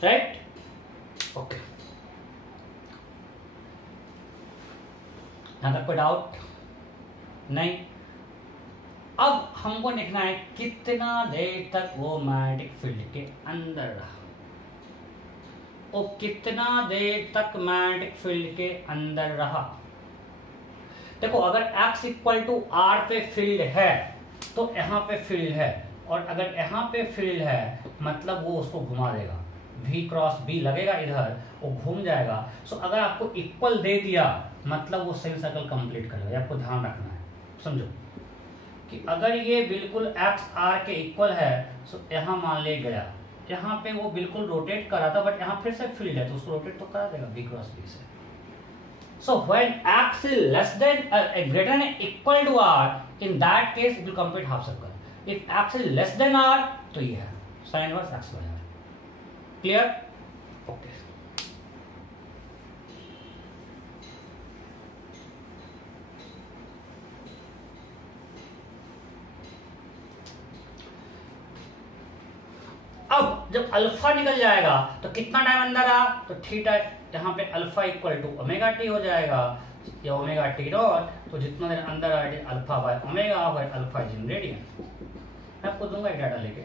राइट? ओके, यहां तक कोई डाउट नहीं? अब हमको देखना है कितना देर तक वो मैग्नेटिक फील्ड के अंदर रहा, वो कितना देर तक मैग्नेटिक फील्ड के अंदर रहा. देखो, अगर x इक्वल टू r पे फील्ड है तो यहाँ पे फील्ड है, और अगर यहाँ पे फील्ड है मतलब वो उसको घुमा देगा, v क्रॉस b लगेगा इधर, वो घूम जाएगा. सो अगर आपको इक्वल दे दिया मतलब वो सेमी सर्कल कंप्लीट करेगा. ये आपको ध्यान रखना है, समझो कि अगर ये बिल्कुल x r के इक्वल है, सो यहाँ मान ले गया, यहाँ पे वो बिल्कुल रोटेट कर रहा था, बट यहाँ फिर से फील्ड है तो उसको रोटेट तो करा देगा v क्रॉस b से. So when x is less than greater than equal to r, in that case it will complete half circle. If x is less than r, तो ये है sin inverse x by r. Clear? Okay. अब जब alpha निकल जाएगा तो कितना time अंदर रहा? तो थीटा, यहाँ पे alpha equal to omega T हो जाएगा, या ओमेगा टी डॉट, तो जितना देर अंदर आ जाए अल्फा बाय ओमेगा, और अल्फा इज इन रेडियन. मैं आपको दूंगा एक डाटा लेके,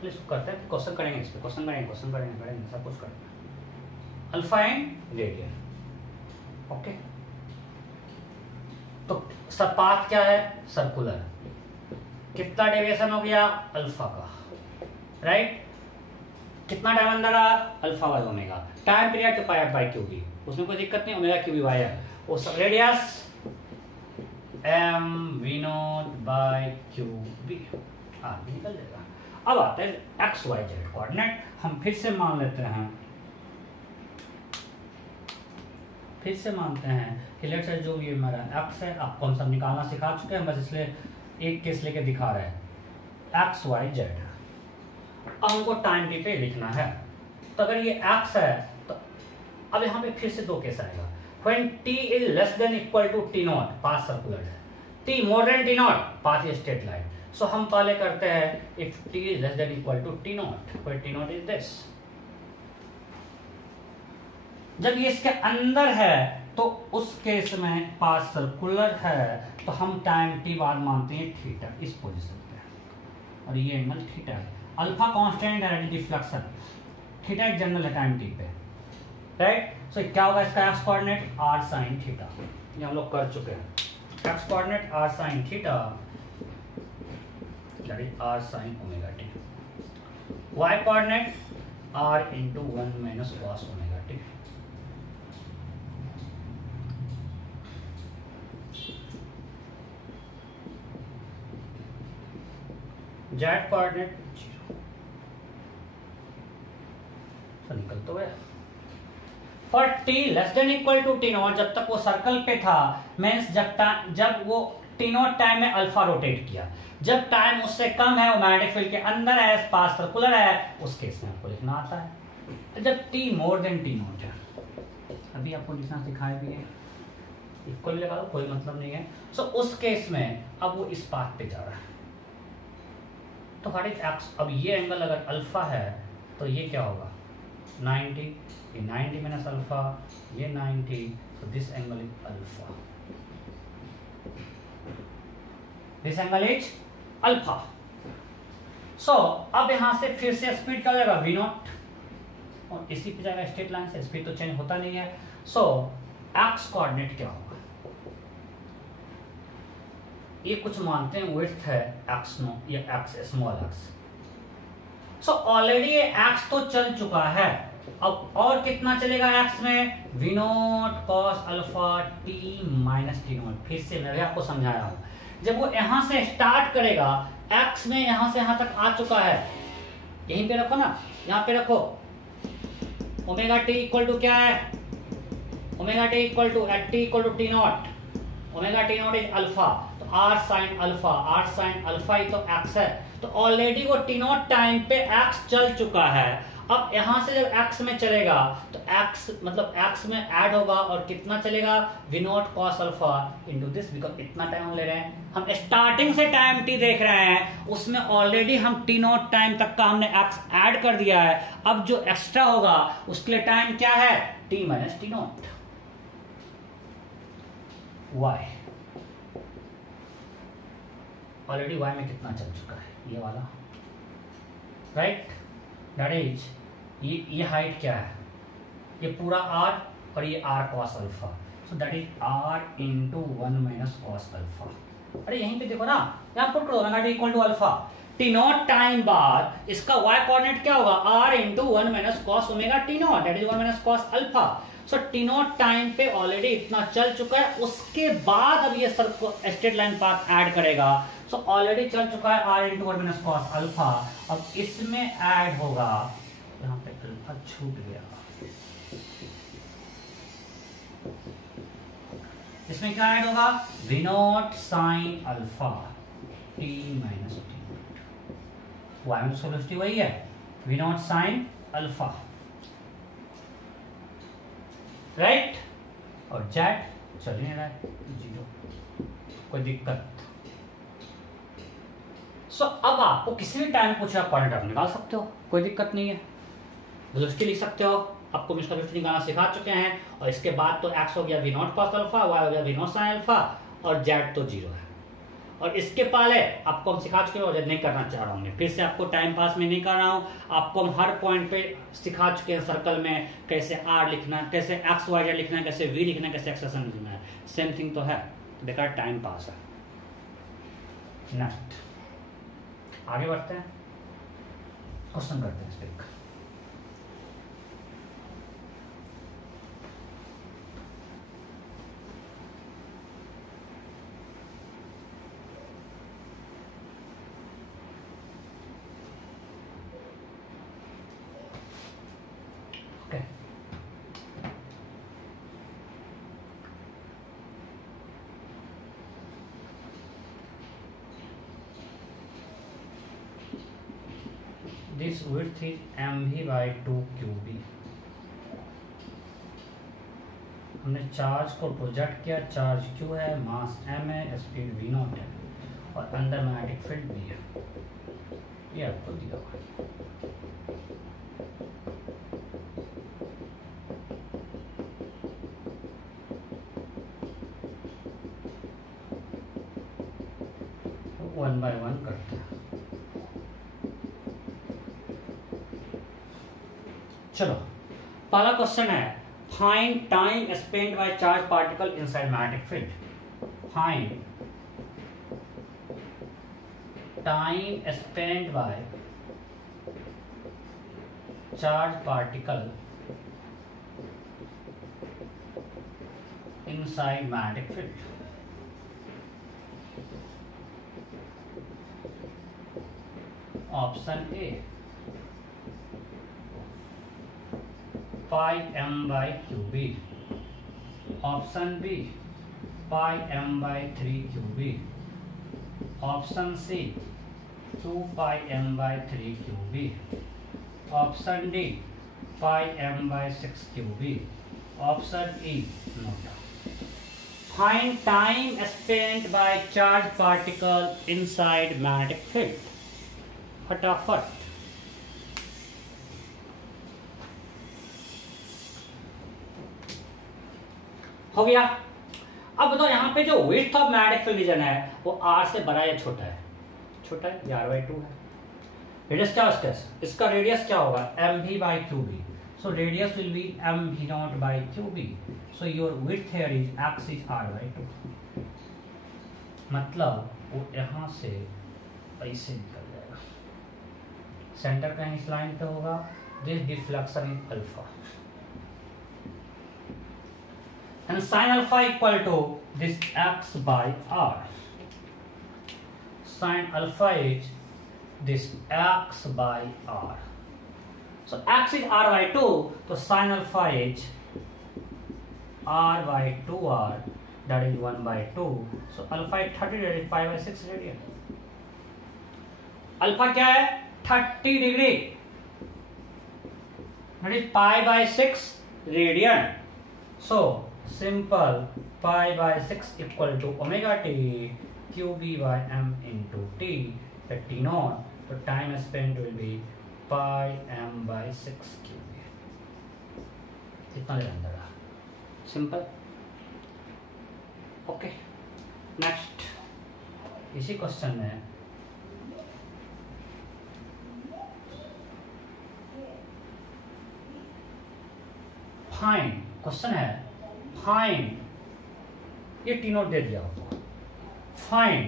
प्लीज करते हैं, क्वेश्चन करेंगे इस पे, क्वेश्चन करेंगे सब कुछ करेंगे. Alpha in radian. ओके, तो सब पाथ क्या है? सर्कुलर. कितना डेविएशन हो गया? अल्फा का, राइट? कितना टाइम अंदर रहा? Alpha by omega. Time period two pi by Q D. उसमें कोई दिक्कत नहीं, ओमेगा क्यू बी वाई है, उस radius M V not by Q B आगे निकल जाएगा। अब आता है एक्स वाई जेड कोऑर्डिनेट। हम फिर से मान लेते हैं, फिर से मानते हैं कि लेट्स से जो ये हमारा एक्स है, आपको हम सब निकालना सिखा चुके हैं, बस इसलिए एक केस लेके दिखा रहे हैं। एक्स वाई जेड अब हमको टाइम टी पे लिखना है। तो अगर ये एक्स है तो अब यहाँ पे फिर से दो केस आएगा। When t is less than equal to t naught, path circular है, t more than t naught, path straight line. So हम पहले करते हैं if t is less than equal to t naught, where t naught is this। जब ये इसके अंदर है तो उस केस में पाथ सर्कुलर है, तो हम टाइम t बाद मानते हैं थीटा इस पोजीशन पे, और ये एंगल थीटा है। अल्फा कांस्टेंट है डिफ्लेक्शन, थीटा एक जनरल है टाइम t पे, राइट। सो क्या होगा इसका X coordinate R sine theta, ये हम लोग कर चुके हैं। X coordinate R sine theta that is R sine omega T, Y coordinate R into 1 minus cos omega T. Z coordinate निकल तो गया। For t less than equal to T naught, जब तक वो सर्कल पे था, मीन्स जब वो टी नॉट टाइम में अल्फा रोटेट किया, जब टाइम उससे कम है, वो मैग्नेटिक फील्ड के अंदर है, पास सर्कुलर है, उस केस में आपको लिखना आता है। जब t more than T not है, अभी आपको लिखना सिखाया भी है, इक्वल लगा दो कोई मतलब नहीं है। सो उस केस में अब वो इस पाथ पे जा रहा है, तो व्हाट इज एक्स। अब ये एंगल अगर अल्फा है तो ये क्या होगा 90, ये 90 माइनस अल्फा, ये 90, so this angle is alpha, this angle is alpha। so अब यहां से फिर से स्पीड क्या हो जाएगा v नॉट, और इसी पे जाएगा स्ट्रेट लाइन से, स्पीड तो चेंज होता नहीं है। सो एक्स कोऑर्डिनेट क्या होगा, ये कुछ मानते हैं विड्थ है एक्स नो या x small x. So already ये एक्स तो चल चुका है, अब और कितना चलेगा एक्स में, V naught cos alpha T minus T naught. फिर से मैं आपको समझा रहा हूं, जब वो यहां से स्टार्ट करेगा, एक्स में यहां से यहां तक आ चुका है, यहीं पे रखो ना, यहां पे रखो, ओमेगा टी इक्वल टू क्या है, omega T equal to at T equal to T naught, omega T naught is alpha, तो R sine alpha, R sine alpha ही तो एक्स है। तो ऑलरेडी वो टी नॉट टाइम पे एक्स चल चुका है, अब यहां से जब एक्स में चलेगा तो एक्स मतलब एक्स में ऐड होगा, और कितना चलेगा V naught cos alpha into this, because इतना टाइम हम ले रहे हैं, हम स्टार्टिंग से टाइम टी देख रहे हैं, उसमें ऑलरेडी हम टी नॉट टाइम तक का हमने एक्स ऐड कर दिया है। अब जो एक्स्ट्रा होगा उसके लिए टाइम क्या है, T minus T naught Y. Already Y में कितना चल चुका है, ये वाला, राइट, दैट इज ये हाइट क्या है, ये पूरा आर, और ये R cos alpha, so that is R into 1 minus cos alpha. अरे यहीं पे देखो ना, यहाँ पुट करो omega T equal to alpha, T naught time बाद इसका वाई कोऑर्डिनेट क्या होगा, R into 1 minus cos omega T not, that is 1 minus cos alpha. So T naught time पे ऑलरेडी इतना चल चुका है, उसके बाद अब ये स्ट्रेट लाइन पाथ ऐड करेगा। सो ऑलरेडी चल चुका है R into 1 minus cos alpha, अब इसमें ऐड होगा, यहाँ पे अल्फा छूट गया, इसमें क्या ऐड होगा, V not sine alpha T minus T naught, Y minus velocity वही है, V not sine alpha, right, और जेड चल नहीं रहा है, जीरो, कोई दिक्कत। सो अब आपको किसी भी टाइम पूछा पॉइंट आप निकाल सकते हो, कोई दिक्कत नहीं है, वेलोसिटी लिख सकते हो, आपको मिस्टर वेलोसिटी निकालना सिखा चुके हैं। और इसके बाद तो एक्स हो गया V naught cos alpha, Y हो गया वी नॉट साइन अल्फा, और जेड तो जीरो है। और इसके पहले आपको हम सिखा चुके हैं, और नहीं करना चाह रहा हूँ, फिर से आपको टाइम पास में नहीं कर रहा हूँ, आपको हम हर पॉइंट पे सिखा चुके हैं सर्कल में कैसे आर लिखना है, कैसे एक्स वाई जेड लिखना है, कैसे वी लिखना है, कैसे एक्सप्रेशन लिखना है, सेम थिंग तो है, बेकार टाइम पास है। नेक्स्ट आगे बढ़ते हैं, क्वेश्चन करते हैं। This width is mv/2qb। हमने चार्ज को प्रोजेक्ट किया, चार्ज q है, मास m है, स्पीड v0 है और अंदर मैग्नेटिक फील्ड भी है, ये आपको दिया हुआ है। वन बाय वन करते हैं। चलो पहला क्वेश्चन है, find time spend by charge particle inside magnetic field. Find time spend by charge particle inside magnetic field. Option A pi m by Q B, option B pi m by 3 Q B, option C 2 pi m by 3 Q B, option D pi m by 6 Q B, option E note. Find time spent by charge particle inside magnetic field. फटाफट हो गया। अब बताओ यहाँ पे जो width of magnetic field reason है वो r से बड़ा या छोटा है? छोटा है, ये r/2 है। रेडियस क्या है इसका रेडियस क्या होगा? mv/qb। So radius will be mv0/qb। So your width here is x is r/2। मतलब वो यहाँ से ऐसे निकल जाएगा, सेंटर कहीं इस लाइन पे होगा। This deflection is alpha and sin alpha equal to this x by r. Sin alpha is this x by r. So x is r/2, so sin alpha is r/2r, that is 1/2. So alpha is 30, that is 5/6 radian. Alpha क्या है? 30 degree, that is pi/6 radian. So simple pi/6 equal to omega t qb/m into t, the t naught, so time spent will be pi m/6 qb। इतना देर अंदर रहा, simple. Okay next, इसी question में find, question है find, ये T note दे दिया आपको। Find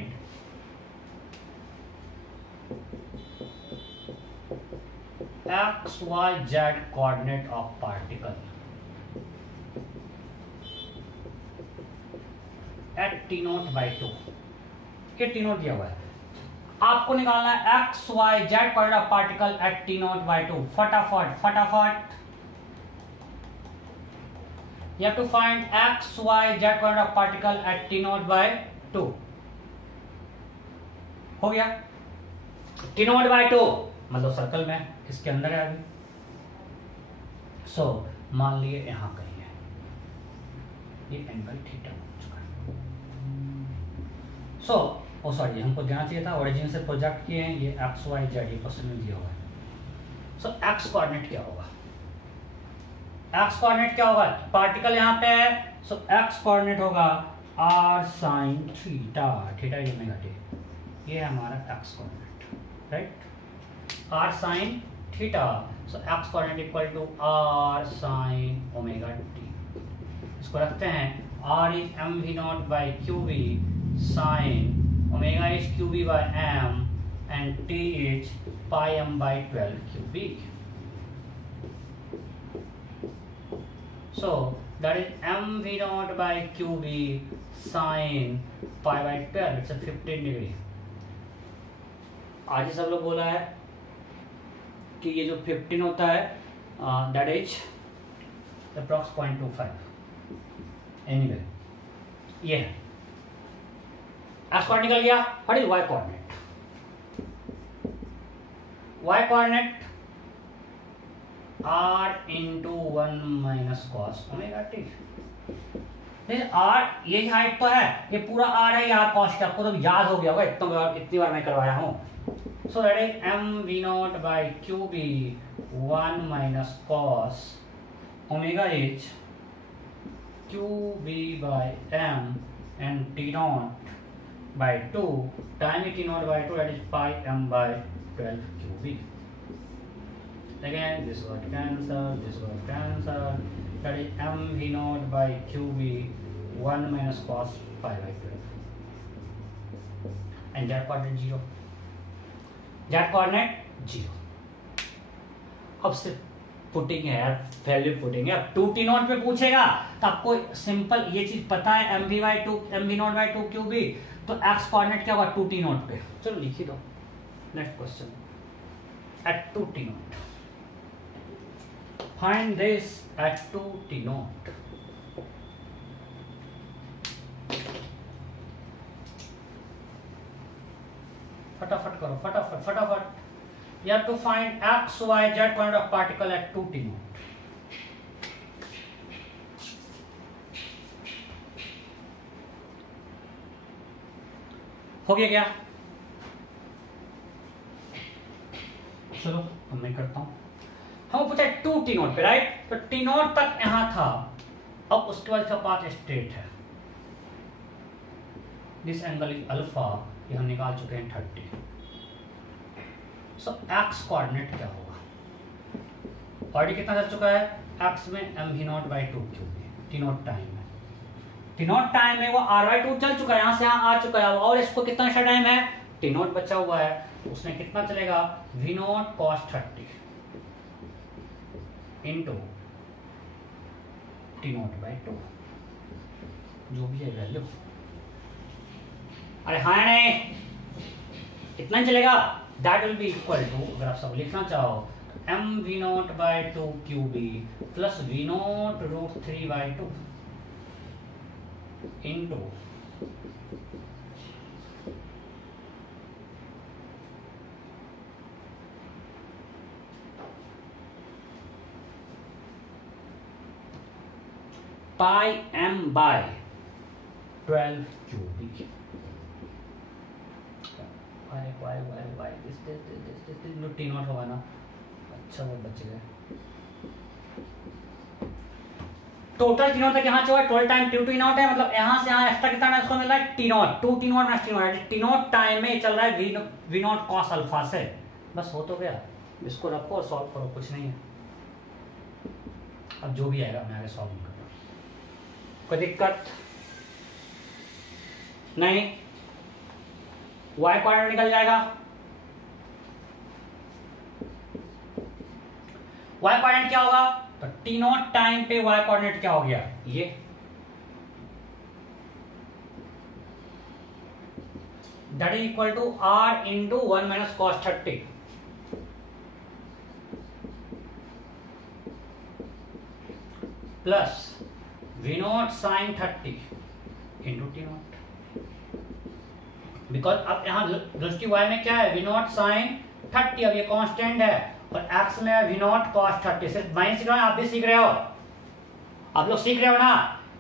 XYZ coordinate of particle at t0/2। ये टी नोट दिया हुआ है, आपको निकालना है XYZ coordinate of particle at t0/2। फटाफट फटाफट, you have to find x, y, z coordinate of particle at t0/2। हो गया, t0/2 मतलब सर्कल में इसके अंदर है अभी। सो मान लिए यहां कहीं है, ये एंगल थीटा हो चुका है। सो ओ सॉरी, हमको देना चाहिए था, ओरिजिन से प्रोजेक्ट किए हैं ये x, y, z, ये क्वेश्चन में दिया हुआ है। सो x कोऑर्डिनेट क्या होगा? x कोऑर्डिनेट क्या होगा? पार्टिकल यहाँ पे है, सो x कोऑर्डिनेट होगा r sin theta, theta is omega T, ये है हमारा x coordinate, right? r sin theta, so x coordinate equal to r sin omega T. इसको रखते हैं r is mv0/qb sin omega is qb/m and t is pi m/12 qb। So that is mv0/qb sin pi/12, it's a 15 degree. आज ही सब लोग बोला है कि ये जो 15 होता है that is approx 0.25। Anyway, ये है x कोऑर्डिनेट निकल गया। What is y coordinate? y coordinate r into 1 minus cos omega t। r ये हाइट तो है, ये पूरा r है, यार cos, आपको तो याद हो गया होगा, इतनी बार मैं करवाया हूँ। सो that is m v0 by qb 1 minus cos omega h qb by m and t0 by 2 time t0 by 2, that is pi m by 12 qb। Again this got cancelled, this got cancelled, that is m v0 by qb 1 minus cos pi by 12 and z coordinate 0, z coordinate 0। अब सिर्फ putting है यार, value putting है। अब 2t0 पे पूछेगा तो आपको सिंपल ये चीज पता है, M V not by two Q B, तो एक्स कोऑर्डिनेट क्या होगा 2t0 पे। चलो लिख ही दो। Next question at 2t0, find this at 2t0। फटाफट करो, फटाफट फटाफट। You have to find x, y, z coordinate of particle at 2t0। हो गया क्या? चलो अब मैं करता हूं। हम पूछा 2t0 पे, राइट? तो t0 तक यहां था, अब उसके बाद इसका पाथ स्ट्रेट है। दिस एंगल इज अल्फा, ये हम निकाल चुके हैं 30। सो एक्स कोऑर्डिनेट क्या होगा? ऑलरेडी कितना चल चुका है? एक्स में M V not by two Q B, t0 time है, t0 टाइम में वो r बाई टू चल चुका है, यहां से यहां आ चुका है, और इसको कितना सा टाइम है? t0 बचा हुआ है, उसमें कितना चलेगा? v not cos 30 into t0 by two, जो भी है वैल्यू। अरे हाँ नहीं, इतना चलेगा, that will be equal to, अगर आप सब लिखना चाहो, M V not by two Q B plus V naught root 3 by 2 into pi M by 12 Q B. why this t0 होगा ना, अच्छा वो बच गए। टोटल t0 तक यहाँ चला 12 टाइम t0 है, मतलब यहाँ से यहाँ एक्स्ट्रा कितना इसको मिल रहा है t0, 2t0 minus t0 time में चल रहा है v0 cos अल्फा से। बस हो तो गया, इसको रखो और सॉल्व करो, कुछ नहीं है। अब जो भी आएगा मैं आगे सॉल्व करूँगा, कोई दिक्कत नहीं। y कोऑर्डिनेट निकल जाएगा, y कोऑर्डिनेट क्या होगा? तो t0 टाइम पे y कोऑर्डिनेट क्या हो गया? ये that is equal to r into 1 minus cos 30 plus v0 sine 30 into t0। Because अब यहाँ दृष्टि y में क्या है? v0 साइन 30, अब ये कांस्टेंट है, और x में v0 cos 30। सिर्फ मैं सीख रहा हूं, आप भी सीख रहे हो, आप लोग सीख रहे हो ना।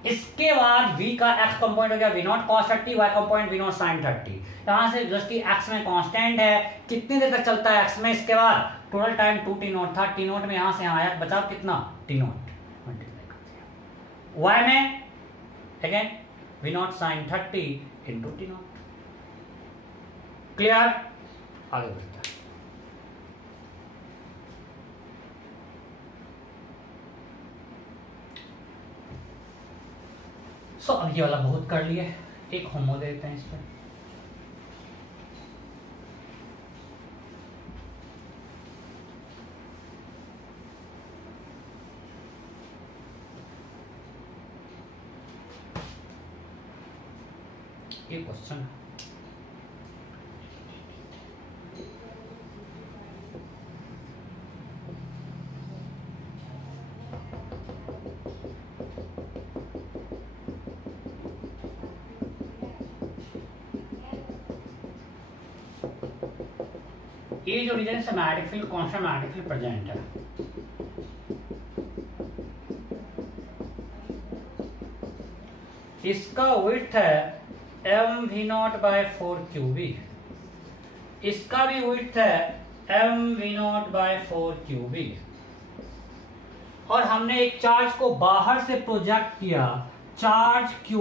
इसके बाद v का x कंपोनेंट हो गया v0 cos 30, y component v0 sin 30। यहां से दृष्टि x में कांस्टेंट है, कितनी देर तक चलता है x में? इसके बाद टोटल टाइम 2t0 था, t0 में यहां से यहां आया, बचा कितना? t0 मल्टीप्लाई कर दिया। y में again v0 sin 30 into t0। Clear? आगे बढ़ता है। सो अब ये वाला बहुत कर लिए, एक होमो देते हैं इस पर। ये क्वेश्चन ये जो रीजन है मैग्नेटिक फील्ड कौन सा मैग्नेटिक फील्ड प्रेजेंट है, इसका विड्थ है mv0/4qb, इसका भी विड्थ है mv0/4qb, और हमने एक चार्ज को बाहर से प्रोजेक्ट किया, charge q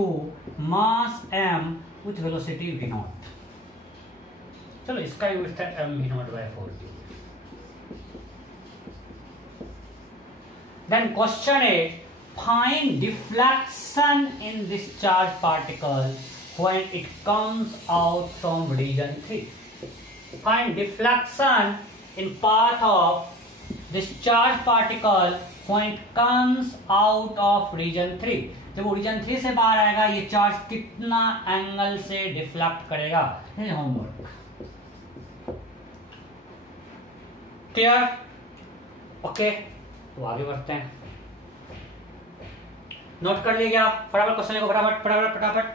mass m with velocity v0। चलो इसका भी विड्थ है mv0/4qb। Then question is find deflection in this charge particle when it comes out from region 3. Find deflection in path of this charge particle when it comes out of region 3. जब वो region 3 से बाहर आएगा ये charge कितना angle से deflect करेगा, ये होमवर्क। क्लियर? ओके, तो आगे बढ़ते हैं। नोट कर लिया गया? फटाफट क्वेश्चन लिखो, फटाफट फटाफट फटाफट।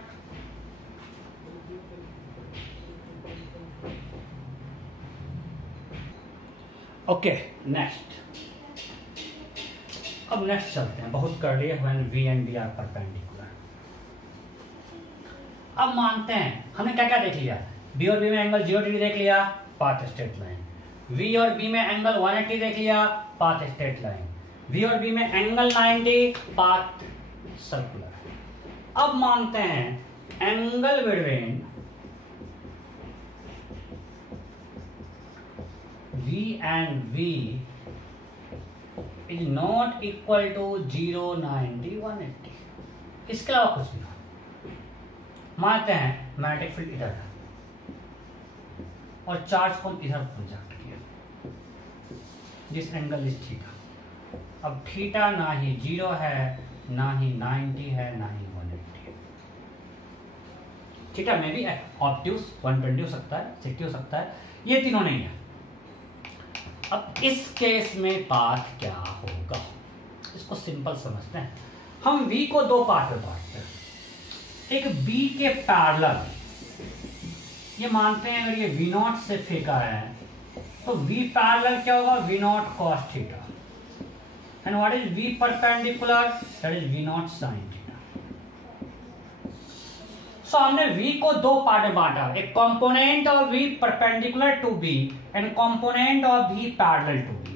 ओके नेक्स्ट, अब नेक्स्ट चलते हैं। बहुत कर लिए when V and B are perpendicular। अब मानते हैं हमने क्या क्या देख लिया, B और B में एंगल 0 डिग्री देख लिया, पाथ स्ट्रेट लाइन। V और B में एंगल 180 देख लिया, पाथ स्ट्रेट लाइन। V और B में एंगल 90, पाथ सर्कुलर। अब मानते हैं angle between V and V is not equal to 0, 90, 180। इसके अलावा कुछ नहीं। मानते हैं मैग्नेटिक फील्ड इधर है और चार्ज को इधर प्रोजेक्ट किया, जिस एंगल इस थीटा। अब थीटा ना ही 0 है, ना ही 90 है, ना ही 180। थीटा में भी ऑब्ट्यूस 120 हो सकता है, 60 हो सकता है, ये तीनों नहीं है। अब इस केस में पाथ क्या होगा, इसको सिंपल समझते हैं। हम V को दो पार्ट में बांटते हैं। एक B के पैरेलल, ये मानते हैं अगर ये V0 से फेंका है तो V पैरेलल क्या होगा, V0 cos theta. And what is V perpendicular, that is V0 sin theta. So हमने V को दो पार्ट में बांटा, एक component of V perpendicular to B and component of V parallel to B।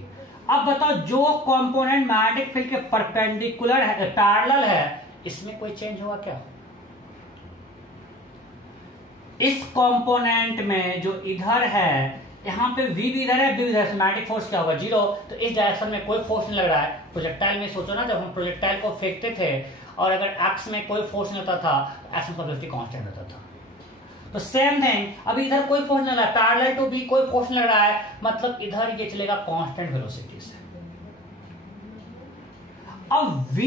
अब बताओ जो कंपोनेंट मैग्नेटिक फील्ड के परपेंडिकुलर है, पैरेलल है, इसमें कोई चेंज हुआ क्या? इस कंपोनेंट में जो इधर है, यहाँ पे V भी इधर है, B भी इधर है, मैग्नेटिक फोर्स क्या होगा, 0। तो इस डायरेक्शन में कोई फोर्स नहीं लग रहा है। प्रोजेक्टाइल में सोचो ना, जब हम प्रोजेक्टाइल को फेंकते थे और अगर एक्स में कोई फोर्स नहीं होता था, एक्स में वेलोसिटी कांस्टेंट होता था। तो सेम थिंग, अभी इधर कोई फोर्स नहीं लग रहा है, पैरेलल टू बी कोई फोर्स नहीं लग रहा है, मतलब इधर ये चलेगा कांस्टेंट वेलोसिटी से। अब V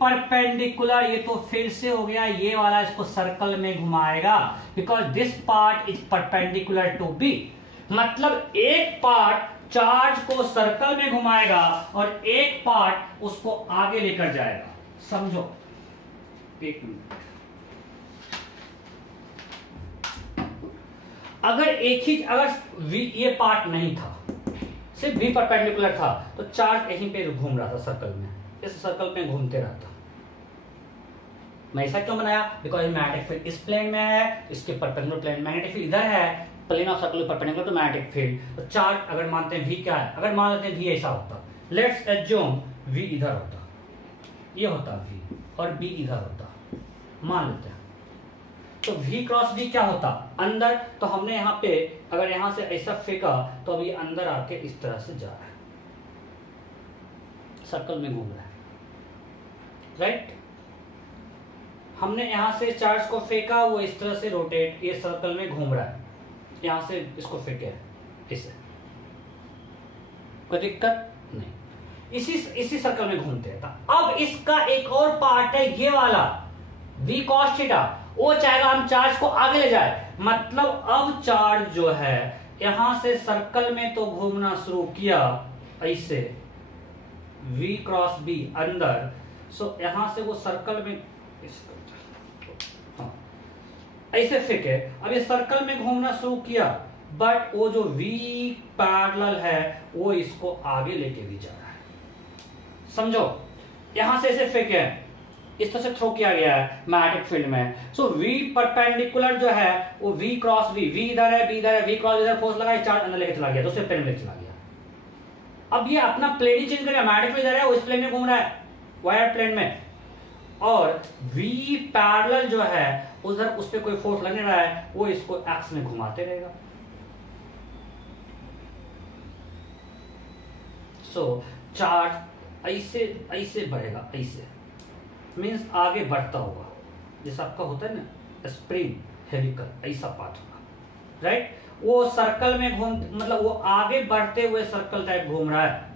परपेंडिकुलर, ये तो फिर से हो गया, ये वाला इसको सर्कल में घुमाएगा, because this part is perpendicular to B। मतलब एक पार्ट चार्ज को सर्कल में घुमाएगा और एक पार्ट उसको आगे लेकर जाएगा। समझो, एक मिनट। अगर एक ही, अगर V ये पार्ट नहीं था, सिर्फ V परपेंडिकुलर था, तो चार्ज यहीं पे घूम रहा था सर्कल में, इस सर्कल में घूमते रहता। मैं ऐसा क्यों बनाया, बिकॉज मैग्नेटिक फील्ड इस प्लेन में है, इसके परपेंडिकुलर प्लेन, मैग्नेटिक फील्ड इधर है, plane of circle perpendicular to magnetic field. तो चार्ज अगर मानते हैं V क्या है, अगर मान लेते हैं V ऐसा होता, लेट्स एज्यूम V इधर होता, ये होता V और B इधर होता, मान लेते हैं, तो V क्रॉस B क्या होता, अंदर। तो हमने यहाँ पे अगर यहाँ से ऐसा फेंका तो अब ये अंदर आके इस तरह से जा रहा है, सर्कल में घूम रहा है, राइट। हमने यहां से चार्ज को फेंका, वो इस तरह से रोटेट, ये सर्कल में घूम रहा है, यहां से इसको फेंके इसे, कोई दिक्कत नहीं, इसी सर्कल में घूमते रहता। अब इसका एक और पार्ट है, ये वाला V cos थीटा, वो चाहेगा हम चार्ज को आगे ले जाए। मतलब अब चार्ज जो है यहां से सर्कल में तो घूमना शुरू किया ऐसे, V क्रॉस B अंदर, सो यहां से वो सर्कल में ऐसे फेंके, अब ये सर्कल में घूमना शुरू किया, बट वो जो V पैरेलल है वो इसको आगे लेके भी जा रहा है। समझो, यहां से ऐसे फेंके है, इस तरह से थ्रो किया गया है मैग्नेटिक फील्ड में। सो V परपेंडिकुलर जो है वो V क्रॉस V, V इधर है, V इधर है, V क्रॉस इधर फोर्स लगा, चार्ज अंदर लेके चला गया, दूसरे प्लेन में चला गया। अब ये अपना प्लेन ही चेंज करेगा, मैग्नेटिक फील्ड इधर है, वो इस प्लेन में घूम रहा है, वायर प्लेन में, और V पैरेलल जो है उधर उस पर कोई फोर्स लगने रहा है, वो इसको एक्स में घुमाते रहेगा। सो चार्ज ऐसे ऐसे बढ़ेगा, ऐसे मीन्स आगे बढ़ता होगा, जैसा आपका होता है ना स्प्रिंग हेलिकल, ऐसा पाथ होगा, राइट। वो सर्कल में घूम, मतलब वो आगे बढ़ते हुए सर्कल टाइप घूम रहा है।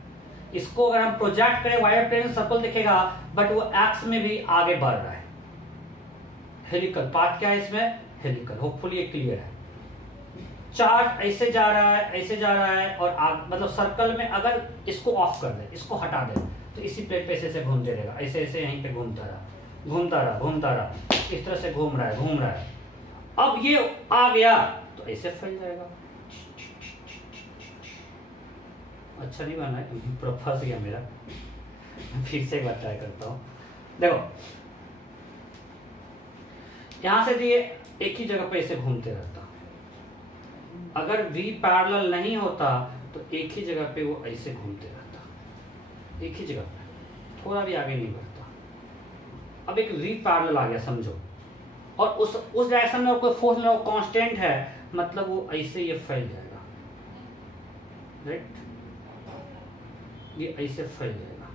इसको अगर हम प्रोजेक्ट करें वायर प्लेन सर्कल दिखेगा, बट वो एक्स में भी आगे बढ़ रहा है। हेलिकल पाथ क्या है इसमें, हेलिकल। होपफुली ये क्लियर है। चार्ज ऐसे जा रहा है, ऐसे जा रहा है, और मतलब सर्कल में अगर इसको ऑफ कर दे, इसको हटा दे, तो इसी प्लेट पे ऐसे घूमते रहेगा, ऐसे ऐसे यहीं पे घूमता रहा, घूमता रहा, घूमता रहा, इस तरह से घूम रहा है, घूम रहा है। अब ये आ गया तो ऐसे फैल जाएगा। अच्छा नहीं बना है, पूरा फंस गया मेरा। फिर से एक बार ट्राई करता हूँ। देखो, यहां से ये एक ही जगह पे ऐसे घूमते रहता। अगर V पैरेलल नहीं होता तो एक ही जगह पे वो ऐसे घूमते रहता, एक ही जगह पे, थोड़ा भी आगे नहीं बढ़ता। अब एक V पैरेलल आ गया समझो, और उस डायरेक्शन में कोई फोर्स में वो कांस्टेंट है, मतलब वो ऐसे ये फैल जाएगा, राइट। ये ऐसे फैल जाएगा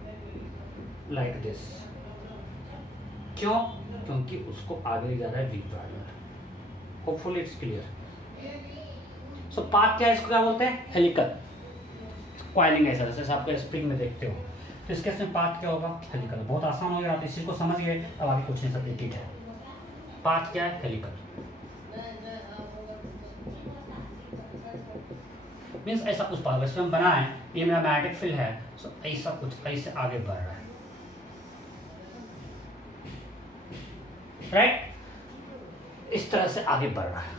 लाइक दिस। क्यों? क्योंकि उसको आगे जा रहा है V parallel. Hopefully it's clear. So path क्या है, इसको क्या बोलते हैं, हेलिकल कॉइलिंग। ऐसा जैसे आप स्प्रिंग में देखते हो, तो इसके इसमें पाथ क्या होगा, हेलिकल। बहुत आसान हो गया, आप इसी को समझ गए, अब आगे कुछ नहीं, सब एक ही है। पाथ क्या है, हेलिकल। मीन्स ऐसा कुछ पाथ, इसमें हम बनाए, ये मेरा मैग्नेटिक फील्ड है, सो ऐसा कुछ ऐसे आगे बढ़ रहा है, राइट। इस तरह से आगे बढ़ रहा है,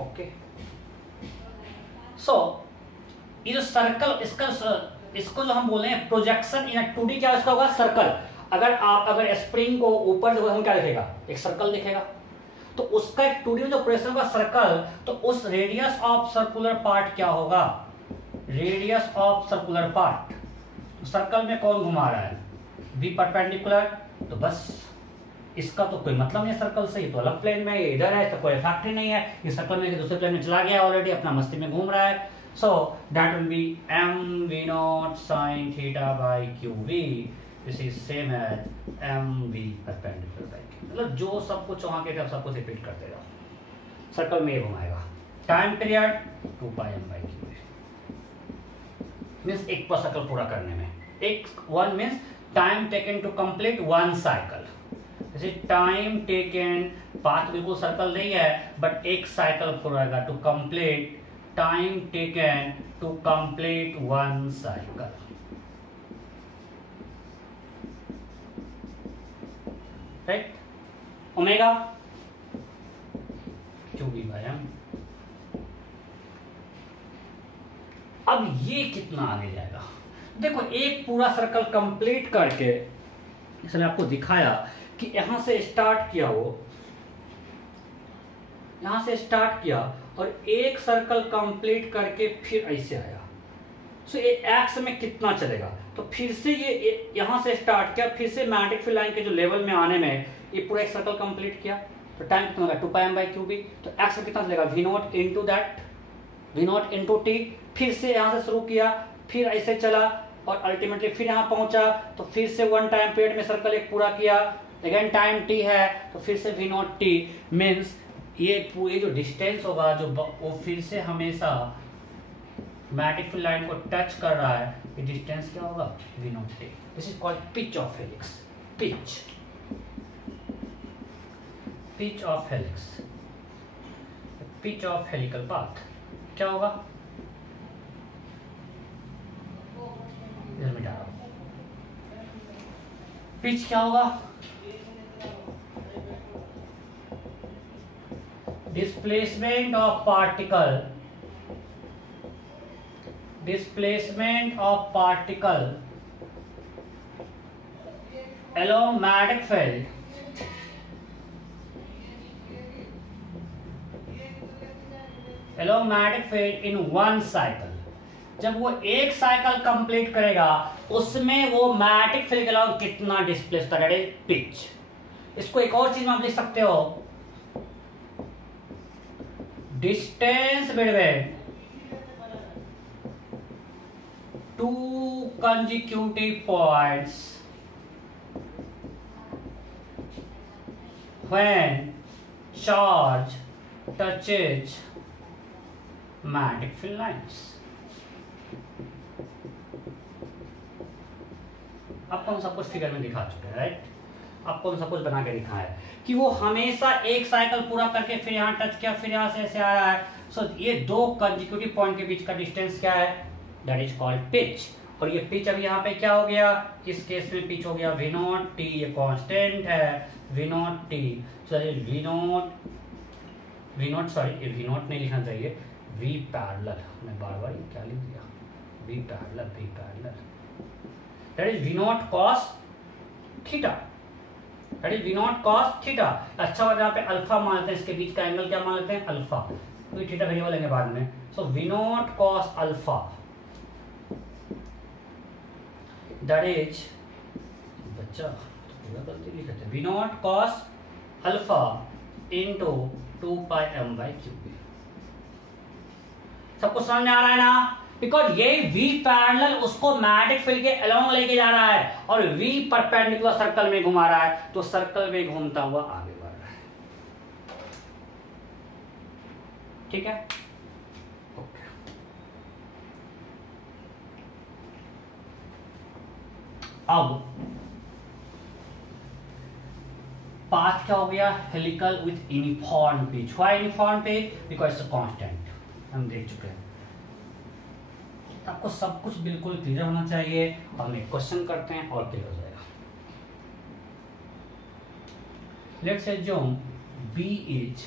ओके। सो ये जो सर्कल, इसको जो हम बोल रहे हैं प्रोजेक्शन इन 2D, क्या इसका होगा, सर्कल। अगर स्प्रिंग को ऊपर जो हम क्या दिखेगा, एक सर्कल दिखेगा, तो उसका एक 2D में जो प्रोजेक्शन होगा सर्कल, तो उस रेडियस ऑफ सर्कुलर पार्ट क्या होगा, radius of circular part. Circle में कौन घुमा रहा है, V परपेंडिकुलर, तो बस इसका तो कोई मतलब नहीं है सर्कल से, ये तो अलग प्लेन में, ये इधर है, तो कोई इफेक्ट ही नहीं है। ये सर्कल में दूसरे प्लेन में चला गया ऑलरेडी, अपना मस्ती में घूम रहा है। So that will be mv0 sin theta by qv, this is same as mv perpendicular by q। मतलब जो सब कुछ वहां के सब कुछ रिपीट करते जाओ, सर्कल में ये घुमाएगा। टाइम पीरियड 2πm/q मीन्स एक पर सर्कल पूरा करने में, एक one means time taken to complete one cycle. जैसे टाइम टेकन, पाथ बिल्कुल सर्कल नहीं है, बट एक साइकिल पूरा होगा to complete, time taken to complete one cycle, right. Omega qv/m। अब ये कितना आगे जाएगा, देखो एक पूरा सर्कल कंप्लीट करके, इसने आपको दिखाया कि यहां से स्टार्ट किया, वो यहां से स्टार्ट किया और एक सर्कल कंप्लीट करके फिर ऐसे आया। सो ये एक्स में कितना चलेगा, तो फिर से ये यहां से स्टार्ट किया, फिर से मैग्नेटिक फील्ड लाइन के जो लेवल में आने में ये पूरा एक सर्कल कंप्लीट किया, तो टाइम कितना होगा 2πm/qb। तो एक्स में कितना चलेगा, v0 into that, v0 into T. फिर से यहां से शुरू किया, फिर ऐसे चला और अल्टीमेटली फिर यहां पहुंचा, तो फिर से वन टाइम पीरियड में सर्कल एक पूरा किया, अगेन टाइम टी है, तो फिर से v0 टी। मीन्स ये जो डिस्टेंस होगा, जो वो फिर से हमेशा मैग्नेटिक फील्ड लाइन को टच कर रहा है, ये डिस्टेंस क्या होगा, v0 T. This is called pitch of helix. Pitch of helix, pitch of helical path क्या होगा, इधर मिटा रहा हूं। पिच क्या होगा, displacement of particle displacement of particle along magnetic field in one cycle. जब वो एक साइकिल कंप्लीट करेगा उसमें वो मैग्नेटिक फील्ड के अलावा कितना डिस्प्लेस करेगा, पिच. इसको एक और चीज में आप लिख सकते हो, distance between two consecutive points when charge touches magnetic field lines. आपको हम सब कुछ फिगर में दिखा चुके हैं, राइट. आपको हम सब कुछ बना के दिखा है कि वो हमेशा एक साइकिल पूरा करके फिर यहाँ टच किया, फिर यहाँ से ऐसे आया है. सो ये दो कंसेक्यूटिव पॉइंट के बीच का डिस्टेंस क्या है, दैट इज कॉल्ड पिच. और ये पिच अभी यहाँ पे क्या हो गया, इस केस में पिच हो गया V नॉट टी, ये कांस्टेंट है V not T. V not sorry, ये V नॉट नहीं लिखना चाहिए, V पैरेलल. मैं बार बार क्या लिख दिया, V parallel. That is V not cos theta. That is V not cos theta. अच्छा बात यहाँ पे अल्फा मानते हैं, इसके बीच का एंगल क्या मानते हैं, अल्फा. तो थीटा वेरिएबल लेंगे बाद में. सो V not cos alpha, that is बच्चा पूरा गलती लिखा था, V not cos alpha into 2 pi m by cube. सबको समझ में आ रहा है ना, बिकॉज ये V पैरेलल उसको मैग्नेटिक फील्ड के अलोंग लेके जा रहा है और V परपेंडिकुलर सर्कल में घुमा रहा है, तो सर्कल में घूमता हुआ आगे बढ़ रहा है. ठीक है, ओके. अब पाथ क्या हो गया, helical with uniform pitch. Why uniform pitch, because it's a constant. हम देख चुके हैं. आपको सब कुछ बिल्कुल क्लियर होना चाहिए. हम एक क्वेश्चन करते हैं और क्लियर हो जाएगा. Let's assume B is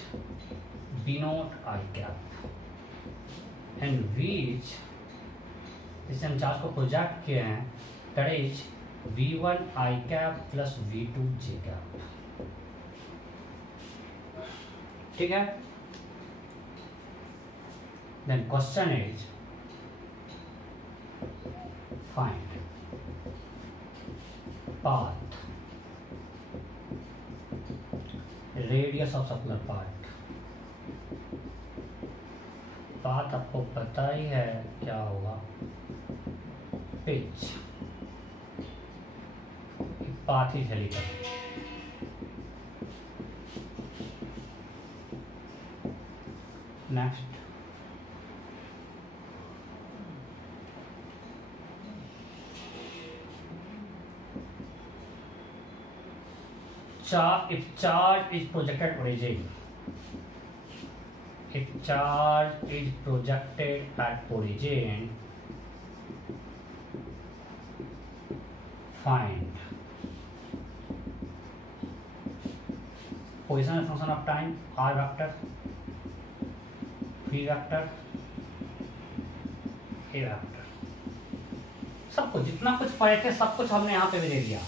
B not I cap and V is, जिसे हम चार्ज को प्रोजेक्ट किए हैं, that is V1 I cap plus V2 J cap. ठीक है. Then question is find path radius of circular part. Path आपको पता ही है क्या होगा, pitch. Path is helical. Next, if charge is projected origin, if charge is projected at origin, find position as function of time, r vector, v vector, a vector. सब कुछ जितना कुछ पढ़े थे सब कुछ हमने यहाँ पे भी दे दिया.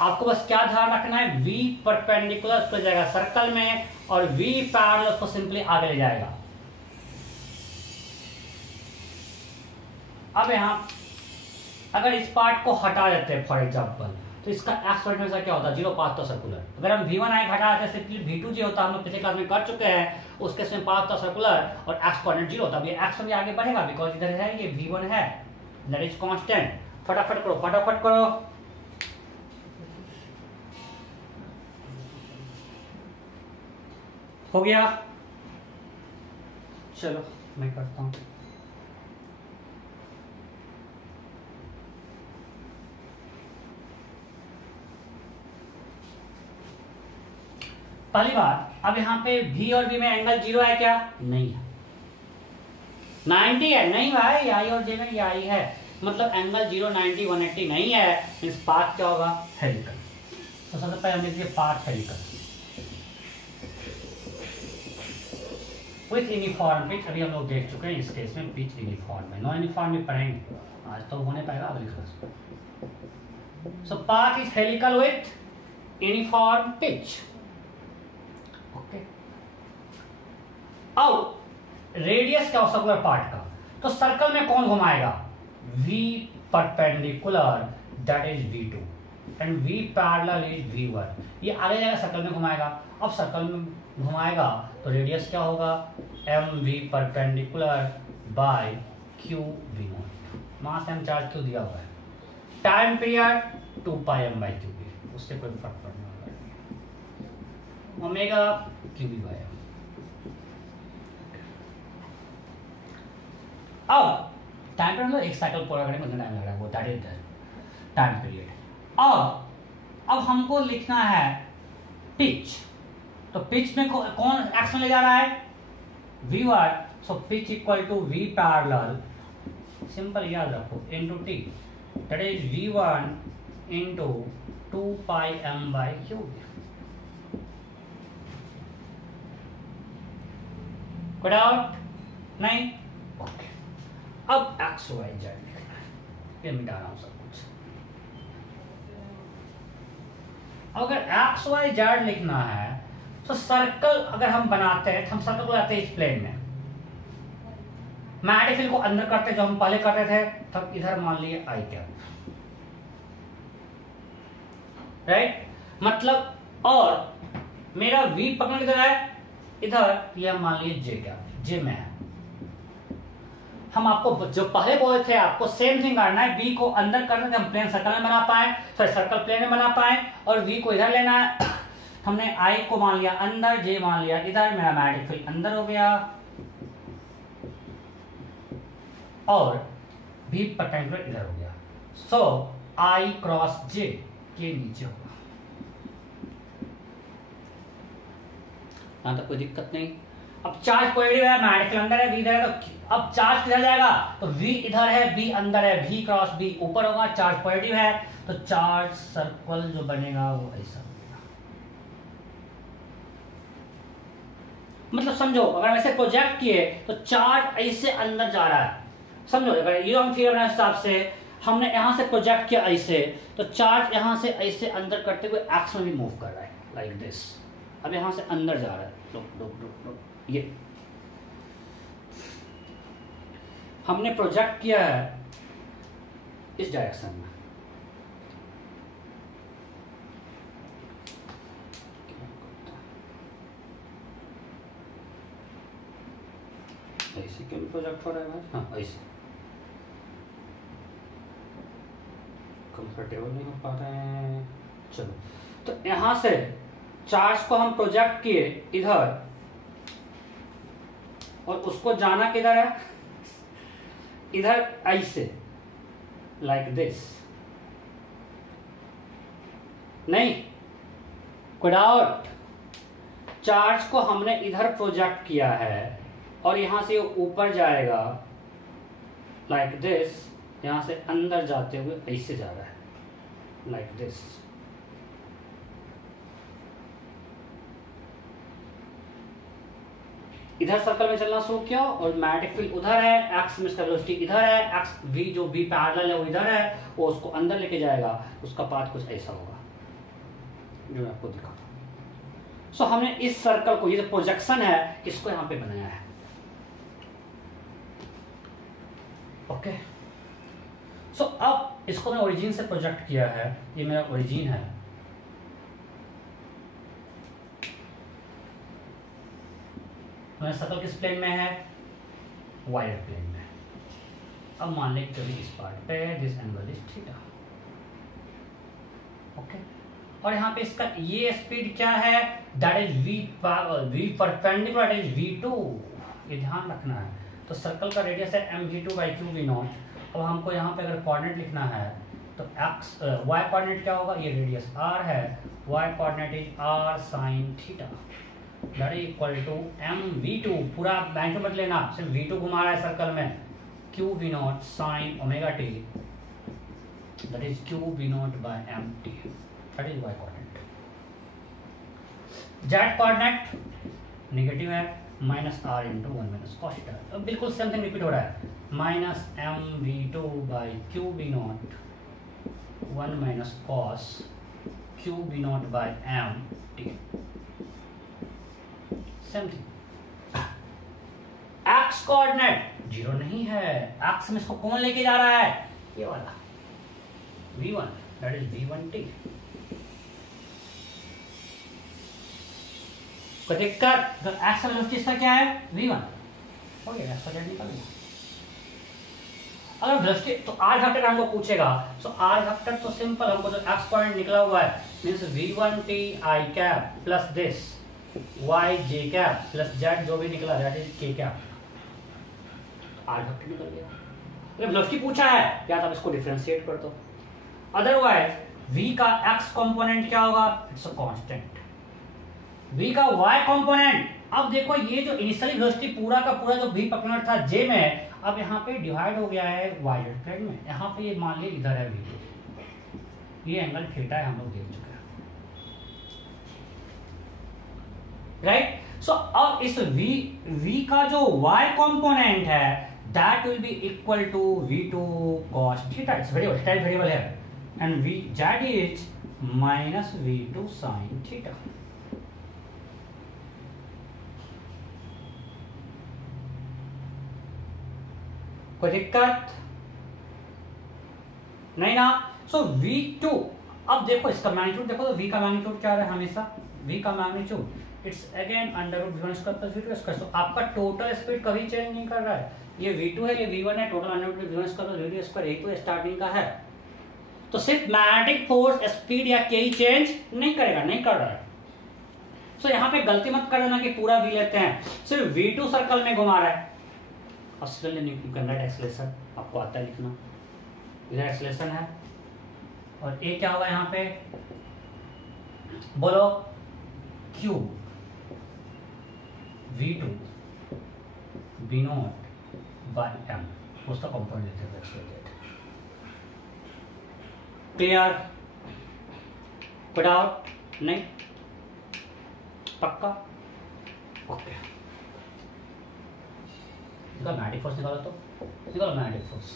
आपको बस क्या ध्यान रखना है, V परपेंडिकुलर उसको जाएगा सर्कल में और V पैरेलल उसको सिंपली आगे ले जाएगा. अब यहां अगर इस पार्ट को हटा देते हैं फॉर एग्जांपल, तो इसका एक्स कोऑर्डिनेट में क्या होता है, जीरो पाथ तो सर्कुलर. अगर हम V1 I हटा देते सिंपली V2 J होता, हम लोग पिछले क्लास में कर चुके हैं. उसके इसमें पाथ तो सर्कुलर और एक्स कोऑर्डिनेट जीरो होता. अब ये एक्स में आगे बढ़ेगा बिकॉज इधर है ये V1 है, दैट इज कांस्टेंट. फटाफट करो. हो गया. चलो मैं करता हूं. पहली बात, अब यहाँ पे V और B में एंगल जीरो है क्या, नहीं है. 90 है, नहीं भाई. I और J में ये I है, मतलब एंगल 0 90 180 नहीं है. इस पाथ क्या होगा, हेलिकल. तो सबसे पहले हम लिखिए path helical. With uniform pitch, अभी हम लोग देख चुके हैं इस केस में पिच यूनिफॉर्म है, नॉन यूनिफॉर्म भी पढ़ेंगे, आज तो होने पाएगा अगली क्लास में। So path is helical with uniform pitch. Okay, अब रेडियस क्या हो सर्कुलर पार्ट का, तो सर्कल में कौन घुमाएगा, v perpendicular that is v2 and v parallel is v1, ये आगे जाएगा सर्कल में घुमाएगा। अब सर्कल में घुमाएगा तो रेडियस क्या होगा, mv perpendicular by q v0, mass and charge क्यों दिया हुआ है, time period 2 pi m by Q B, उससे कोई फर्क पड़ने वाला नहीं, omega Q B by m। अब टाइम पीरियड मतलब एक साइकिल पूरा करने में कितना टाइम लग रहा है, वो that is the time period. अब हमको लिखना है पिच, तो पिच में कौन एक्स में ले जा रहा है, v1, so pitch equal to v parallel, simple याद रखो, into t, that is v1 into 2 pi m by q। कोई डाउट नहीं? ओके, अब एक्स वाई जेड लिखना है, ये मिटा रहा हूं सब कुछ। अगर एक्स वाई जेड लिखना है तो सर्कल अगर हम बनाते हैं तो हम सर्कल को लाते हैं इस प्लेन में, मैग्नेटिक फील्ड को अंदर करते जो हम पहले करते थे, तब इधर मान लिए आई कैप, राइट, मतलब, और मेरा v पकड़ किधर है, इधर, ये हम मान लिए जे कैप, जे में है। हम आपको जो पहले बोले थे आपको सेम थिंग करना है, बी को अंदर करना है, हम प्लेन सर्कल में बना पाए, फिर सर्कल प्लेन में बना पाए, और वी को इधर लेना है। हमने आई को मान लिया अंदर, जे मान लिया इधर, मेरा मैग्नेटिक फील्ड अंदर हो गया, और भी परपेंडिकुलर इधर हो गया, सो आई क्रॉस जे के नीचे होगा। यहां तक कोई दिक्कत नहीं। अब चार्ज पॉजिटिव है, मैग्नेटिक फील्ड अंदर है, वी इधर है, तो अब चार्ज किधर जाएगा, तो वी इधर है, बी अंदर है, वी क्रॉस बी ऊपर होगा, चार्ज पॉजिटिव है, तो चार्ज सर्कल जो बनेगा वो ऐसा बनेगा। मतलब समझो, अगर ऐसे प्रोजेक्ट किए तो चार्ज ऐसे अंदर जा रहा है, समझो, अगर ये हम थ्योरम के हिसाब से हमने यहां से प्रोजेक्ट किया ऐसे, तो चार्ज यहां से ऐसे अंदर करते हुए एक्स में भी मूव कर रहा है, लाइक दिस। अब यहां से अंदर जा रहा है, लोग ये हमने प्रोजेक्ट किया है इस डायरेक्शन में, ऐसे क्यों प्रोजेक्ट हो रहा है भाई, हाँ ऐसे कंफर्टेबल नहीं हो पा रहे हैं। चलो, तो यहां से चार्ज को हम प्रोजेक्ट किए इधर, और उसको जाना किधर है, इधर ऐसे, लाइक दिस, नहीं कोई डाउट, चार्ज को हमने इधर प्रोजेक्ट किया है और यहां से ऊपर जाएगा लाइक दिस, यहां से अंदर जाते हुए ऐसे जा रहा है लाइक दिस। इधर सर्कल में चलना शुरू किया और मैग्नेटिक फील्ड उधर है, एक्स में इसका वेलोसिटी इधर है, एक्स वी जो वी पैरेलल है वो इधर है, वो उसको अंदर लेके जाएगा, उसका पाथ कुछ ऐसा होगा जो मैं आपको दिखाता हूं। सो हमने इस सर्कल को, ये जो प्रोजेक्शन है, इसको यहां पे बनाया है। ओके, सो अब इसको मैं ओरिजिन से प्रोजेक्ट किया है, ये मेरा ओरिजिन है, मेरा सर्कल किस प्लेन में है, वाई प्लेन में। अब मान लें कभी इस पार्ट पे this angle is theta, okay, और यहाँ पे इसका ये स्पीड क्या है, that is V perpendicular is v2, ये ध्यान रखना है। तो सर्कल का रेडियस है mv2 by Q V not. अब हमको यहाँ पे अगर कोऑर्डिनेट लिखना है तो x y कोऑर्डिनेट क्या होगा, ये रेडियस r है, y coordinate is r sine theta, that is equal to mv2, पूरा बैंक मत लेना, सिर्फ v2 घुमा रहा है सर्कल में, q v not sine omega t, that is q v not by mt, that is y coordinate. z coordinate negative है, minus R into one minus cos theta. अब बिल्कुल सेम थिंग रिपीट हो रहा है, minus M V two by Q B naught one minus cos Q B naught by M T, same thing. X coordinate zero नहीं है, X में इसको कौन लेके जा रहा है, ये वाला v1, दैट इज v1t। कोई दिक्कत, तो एक्स का वेलोसिटी इसका क्या है v1, हो गया, एक्स का जेड निकल गया। अगर वेलोसिटी तो आर वेक्टर हमको पूछेगा, सो आर वेक्टर तो सिंपल, हमको जो एक्स पॉइंट निकला हुआ है means v1t i cap plus this y j cap plus z जो भी निकला that is k cap, R vector निकल गया। अगर वेलोसिटी पूछा है या तो आप इसको डिफरेंशिएट कर दो, अदरवाइज v का x कंपोनेंट क्या होगा, इट्स अ कांस्टेंट। v का y कंपोनेंट, अब देखो ये जो इनिशियली वेलोसिटी पूरा का पूरा जो v पकड़ा था j में, अब यहाँ पे डिवाइड हो गया है y प्लेन में, यहाँ पे ये मान लिया इधर है v2, ये एंगल थीटा है, हम लोग देख चुके हैं, राइट। सो अब इस v का जो y कंपोनेंट है that will be equal to v2 cos theta, it's variable, theta is variable here, and z is minus v2 sin theta। कोई दिक्कत नहीं ना। सो v2, अब देखो इसका मैग्नीट्यूड देखो, तो v का मैग्नीट्यूड क्या है हमेशा, v का magnitude it's again under root v1 square plus v2 square. तो आपका टोटल स्पीड कभी चेंज नहीं कर रहा है, ये v2 है ये v1 है, total under root v1 square plus v2 square, यही तो स्टार्टिंग का है। तो सिर्फ मैग्नेटिक फोर्स स्पीड या के ही चेंज नहीं करेगा, नहीं कर रहा है। सो यहाँ पे गलती मत कर देना कि पूरा v लेते हैं, सिर्फ v2 सर्कल में घुमा रहा है। अब एक्सेलरेशन आपको आता है लिखना, इधर एक्सेलरेशन है और ए क्या होगा यहाँ पे, बोलो q v2 b not by m, उसका कंपोनेंट लेते हैं एक्स। क्लियर, कोई डाउट नहीं, पक्का, ओके। मैग्नेटिक फोर्स निकालो, तो निकालो magnetic force,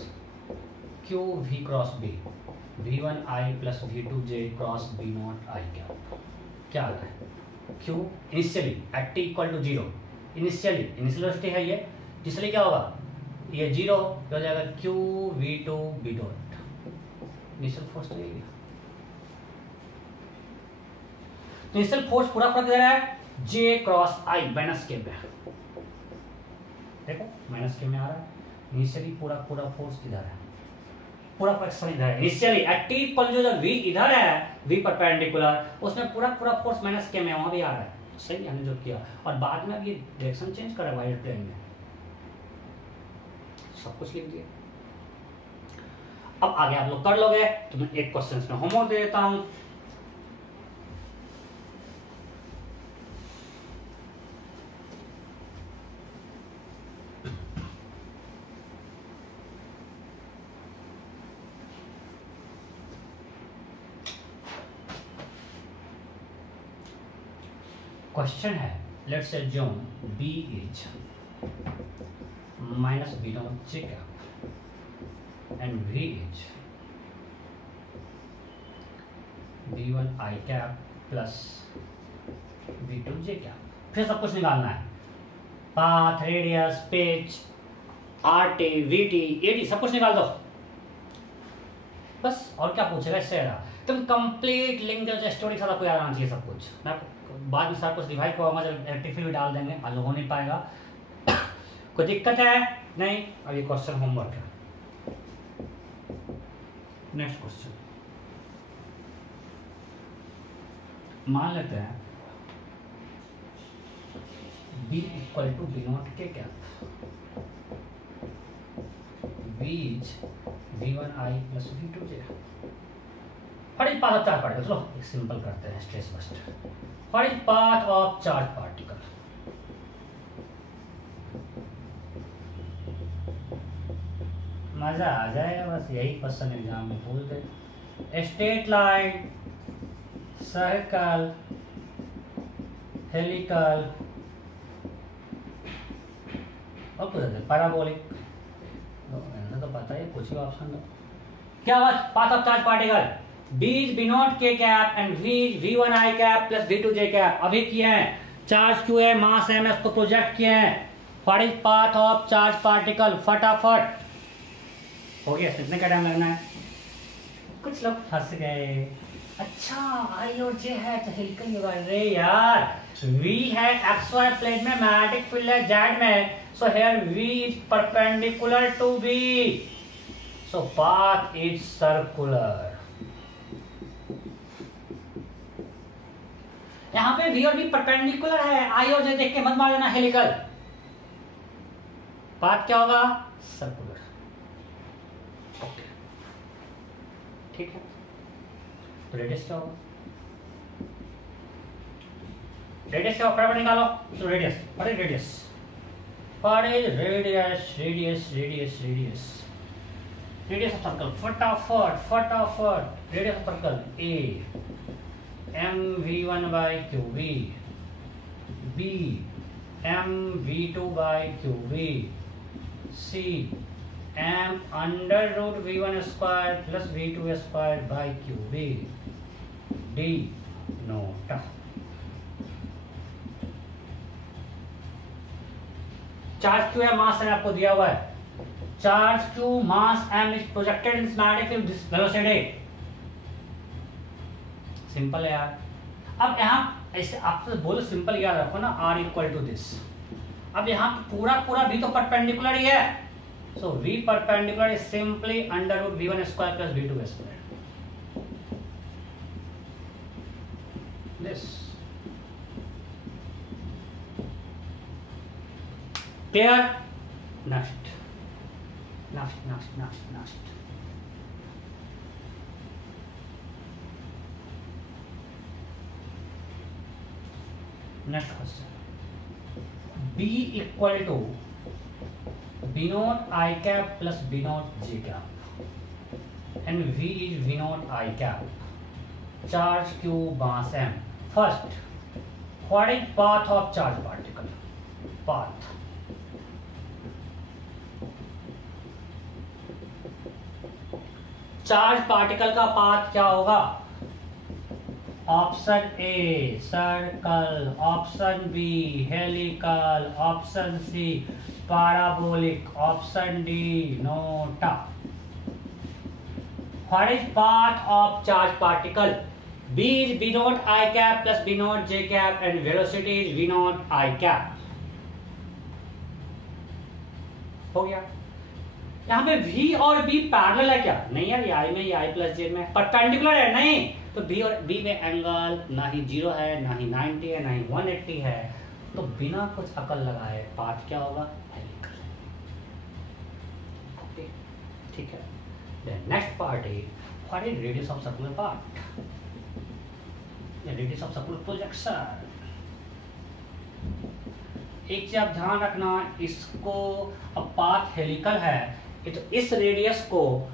Q V cross B, v1 i plus v2 j cross b not i क्या आ रहा है, Q initially at t equal to zero, initially initial velocity है ये, जिसलिए क्या होगा ये जीरो हो जाएगा, Q v2 b dot, initial force तो यही है। तो इनिशियल फोर्स पूरा फर्क दे रहा है j क्रॉस i माइनस के में, देखो माइनस के में आ रहा है, इनिशियली पूरा पूरा फोर्स इधर है, पूरा फ्रैक्शन इधर है, इनिशियली एट टी पर जो v इधर है, v परपेंडिकुलर, उसमें पूरा पूरा फोर्स माइनस के में वहां भी आ रहा है, सही हमने जो किया। और बाद में अब ये डायरेक्शन चेंज कर रहा है वाई प्लेन में, सब कुछ लिख दिया। अब आगे आप लोग कर लोगे, तो मैं एक क्वेश्चन में होमवर्क दे देता हूं। क्वेश्चन है, let's assume b is minus b not j cap and v is b1 i cap plus b2 j cap. फिर सब कुछ निकालना है, path, radius, pitch, rt, vt, at, सब कुछ निकाल दो बस। और क्या पूछेगा इससे, तुम कंप्लीट लिंक स्टोरी सारा आपको याद आना चाहिए सब कुछ। मैं बाद में सारा कुछ डिवाइड करवाऊंगा, जब रेक्टिफाई भी डाल देंगे, आज हो नहीं पाएगा। कोई दिक्कत है नहीं। अब ये क्वेश्चन होमवर्क है, नेक्स्ट क्वेश्चन मान लेते हैं b equal to b naught के cap, v is v1 i plus v2 j। What is path of charge particle? चलो एक सिंपल करते हैं, stress buster. What is path of charge particle? मजा आ जाएगा, बस यही क्वेश्चन एग्जाम में पूछते। स्ट्रेट लाइन, सर्कल, हेलिकल, और कुछ पैराबोलिक, तो पता है कुछ ही ऑप्शन दो। क्या हुआ path of charge particle? B is V naught K cap and V is V1 I cap plus V2 J cap। अभी किए हैं, चार्ज Q है, मास M है, उसको प्रोजेक्ट किए हैं। What is path of charge particle? फटाफट हो गया। कितने का टाइम लगना है? कुछ लोग फंस गए। अच्छा I और J है तो हेलिकल होगा। अरे यार V है XY प्लेन में, मैग्नेटिक फील्ड है Z में, so here V is perpendicular to B, so path is circular। यहाँ पे V और B परपेंडिकुलर है, I और J देख के मत मार देना हेलिकल। पाथ क्या होगा? सर्कुलर। ओके ठीक है। तो रेडियस क्या होगा? रेडियस क्या होगा? फटाफट निकालो। तो radius, what is radius? What is radius? Radius radius radius radius of circle. फटाफट फटाफट radius of circle A M V1 by QV, B M V2 by QV, C M under root V1 square plus V2 square by QV, D note. Charge Q है, मास M आपको दिया हुआ है। Charge Q mass M is projected in magnetic field this velocity। Simple है यार। अब यहाँ ऐसे आपसे बोलो, सिंपल याद रखो ना, R इक्वल टू दिस। अब यहाँ पूरा पूरा भी तो परपेंडिकुलर ही है, so V perpendicular is simply under root V1 square plus V2 square. This clear? Next next next next next next question. B equal to B not I cap plus B not J cap and V is V not I cap. Charge Q mass M। First, what is path of charge particle? Path charge particle का path क्या होगा? Option A circle, option B helical, option C parabolic, option D NOTA. What is path of charge particle? B is B naught I cap plus B naught J cap and velocity is V naught I cap। हो गया। यहाँ पे V और B parallel है क्या? नहीं यार, ये I में, ये I प्लस J में परपेंडिकुलर है। नहीं तो B और B में एंगल ना ही 0 है, ना ही 90 है, ना ही 180 है, तो बिना कुछ अकल लगाए पाथ क्या होगा? हेलिकल। ओके ठीक है। Then next part is what is radius of circular part? Radius of circular projection. एक चीज आप ध्यान रखना, इसको अब पाथ हेलिकल है, ये तो इस रेडियस को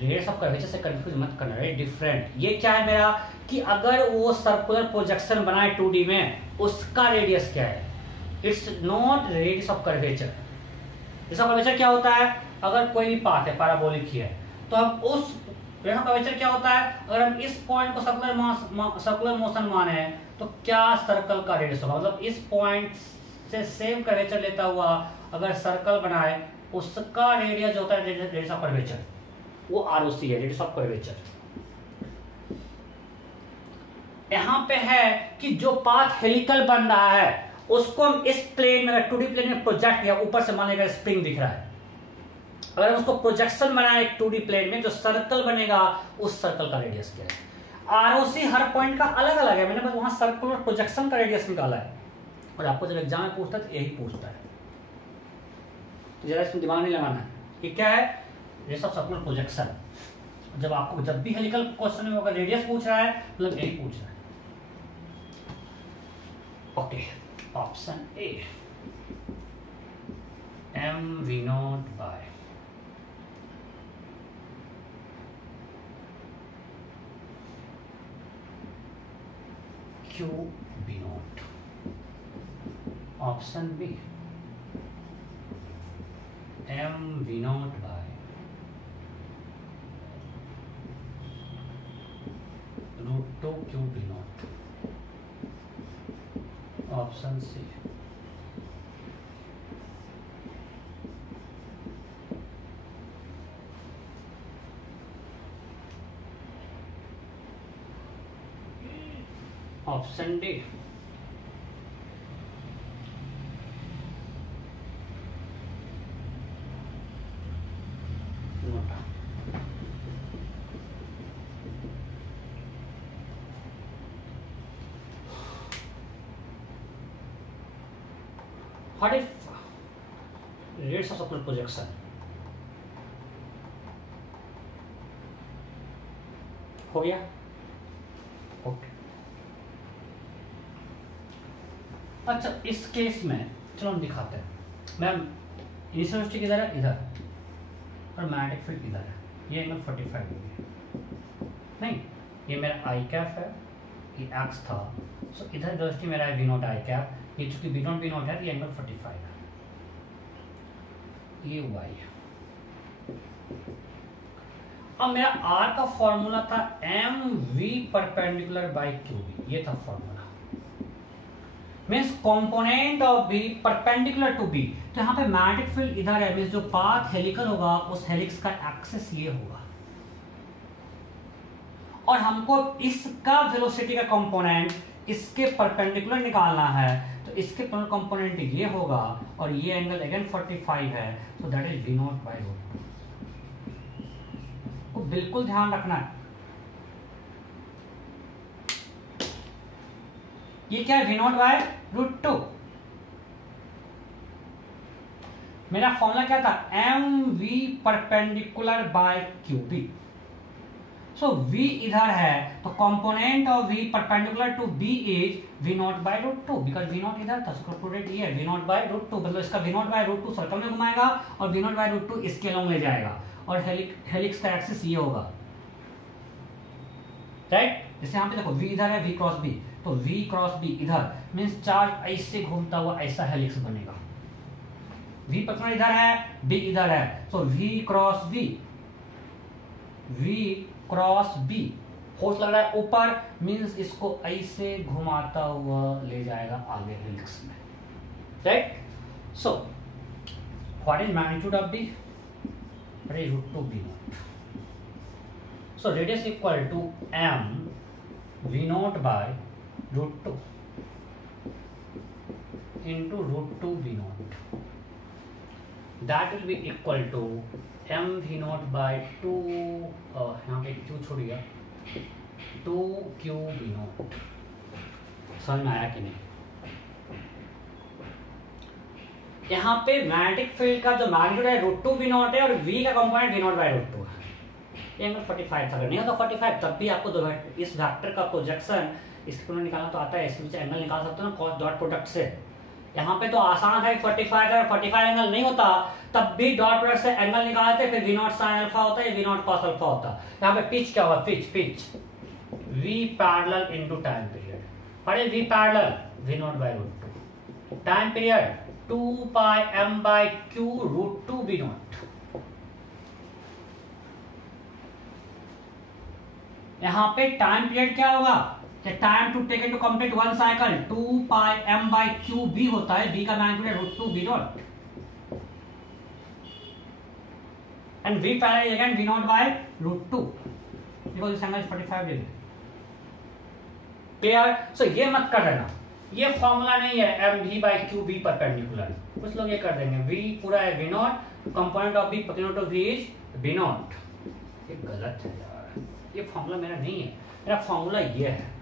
रेडियस ऑफ कर्वेचर से कंफ्यूज मत करना, वेरी डिफरेंट। ये क्या है मेरा कि अगर वो सर्कुलर प्रोजेक्शन बनाए 2D में, उसका रेडियस क्या है? It's not radius of curvature. Radius of curvature क्या होता है? अगर कोई भी पाथ है, पैराबोलिक ही है, तो हम उस रेडियस ऑफ कर्वेचर क्या होता है? अगर हम इस पॉइंट को सर्कुलर मोशन माने तो क्या सर्कल का रेडियस होगा? मतलब इस पॉइंट से सेम कर्वेचर लेता हुआ अगर सर्कल बनाए, उसका रेडियस जो होता है रेडियस ऑफ कर्वेचर, वो ROC है, रेडियस ऑफ कर्वेचर। यहां पे है कि जो पाथ हेलिकल बन रहा है उसको हम इस प्लेन में, 2D प्लेन में प्रोजेक्ट किया, ऊपर से मान लेगा स्प्रिंग दिख रहा है, अगर हम उसको प्रोजेक्शन बनाए एक 2D प्लेन में, जो सर्कल बनेगा उस सर्कल का रेडियस क्या है? ROC हर पॉइंट का अलग अलग है, मैंने बस वहां सर्कुलर प्रोजेक्शन का रेडियस निकाला है, और आपको जब एग्जाम में पूछता है तो यही पूछता है, तो जरा इसमें दिमाग नहीं लगाना है। ये क्या है? Radius of circular projection. जब आपको जब भी हेलिकल क्वेश्चन में अगर रेडियस पूछ रहा है मतलब यही पूछ रहा है। Okay, option A MV0 by QB0। Option B M V not by √2 Q V not. Option C. Option D. NOTA. What if rates of support projection? हो गया? ओके। अच्छा, इस केस में चलो हम दिखाते हैं। मैम इनिशियल वेलोसिटी किधर है? इधर। और मैग्नेटिक फील्ड इधर है। ये एंगल 45 डिग्री नहीं, ये मेरा आई कैप है, ये एक्स था। सो इधर वेलोसिटी मेरा है वी नॉट आई कैप। ये चूंकि वी नॉट है, ये एंगल 45 है, ये वाई है। अब मेरा आर का फॉर्मूला था M V perpendicular by Q B, ये था formula. Means component of B perpendicular to B. तो यहाँ पे मैग्नेटिक फील्ड इधर है, मीन्स जो पाथ हेलिकल होगा उस हेलिक्स का एक्सिस ये होगा, और हमको इसका वेलोसिटी का कंपोनेंट इसके परपेंडिकुलर निकालना है। तो इसके कंपोनेंट ये होगा, और ये एंगल अगेन 45 है। So that is V not by √2। को बिल्कुल ध्यान रखना है। ये क्या है? V not by √2। मेरा फॉर्मूला क्या था? M V perpendicular by Q B. So v इधर है, तो component of v perpendicular to b is v not by √2, because v not इधर था, प्रोडक्ट ये है v नॉट बाय √2। मतलब इसका v नॉट बाय √2 सर्कल में घुमाएगा और v नॉट बाय √2 इसके लॉन्ग ले जाएगा, और हेलिक्स का एक्सिस ये होगा, राइट। जैसे यहाँ पे देखो v इधर है, v क्रॉस b, तो v क्रॉस b इधर मींस चार्ज ऐसे घूमता हुआ ऐसा हेलिक्स बनेगा। v परपेंडिकुलर इधर है, b इधर है, so v cross b, v cross B, force लग रहा है ऊपर, मींस इसको ऐसे घुमाता हुआ ले जाएगा आगे हेलिक्स में, right. So what is magnitude of B? √2 B not. So radius equal to m v not by √2 into √2 v not. That will be equal to m v not by 2, यहाँ पे q छोड़ गया, 2q v not. समझ में आया कि नहीं? यहाँ पे मैग्नेटिक फील्ड का जो मैग्नीट्यूड है √2 v नॉट है, और v का कंपोनेंट v नॉट बाय √2 है। ये एंगल 45 था, अगर नहीं होता 45 तब भी आपको इस वेक्टर का प्रोजेक्शन इसके निकालना तो आता है, इसके पीछे एंगल निकाल सकते हो ना कॉस डॉट प्रोडक्ट से। यहाँ पे तो आसान है, 45 है, 45 एंगल नहीं होता तब भी डॉट प्रोडक्ट से एंगल निकालते, फिर v नॉट साइन अल्फा होता है, v नॉट कॉस अल्फा होता है। यहाँ पे पिच क्या होगा? Pitch v parallel into time period. What is v parallel? v not by √2। Time period 2 pi m by q √2 v not. यहाँ पे टाइम पीरियड क्या होगा? Time to take to complete one cycle 2 pi m by q b होता है, b का magnitude √2 v not, and v parallel again v not by √2 because this angle is 45 degree. Clear? सो ये मत कर देना, ये फॉर्मूला नहीं है m v by q b perpendicular. कुछ लोग ये कर देंगे v पूरा है v not, component of b perpendicular to v is v not. ये गलत है यार, ये फॉर्मूला मेरा नहीं है। मेरा फॉर्मूला ये है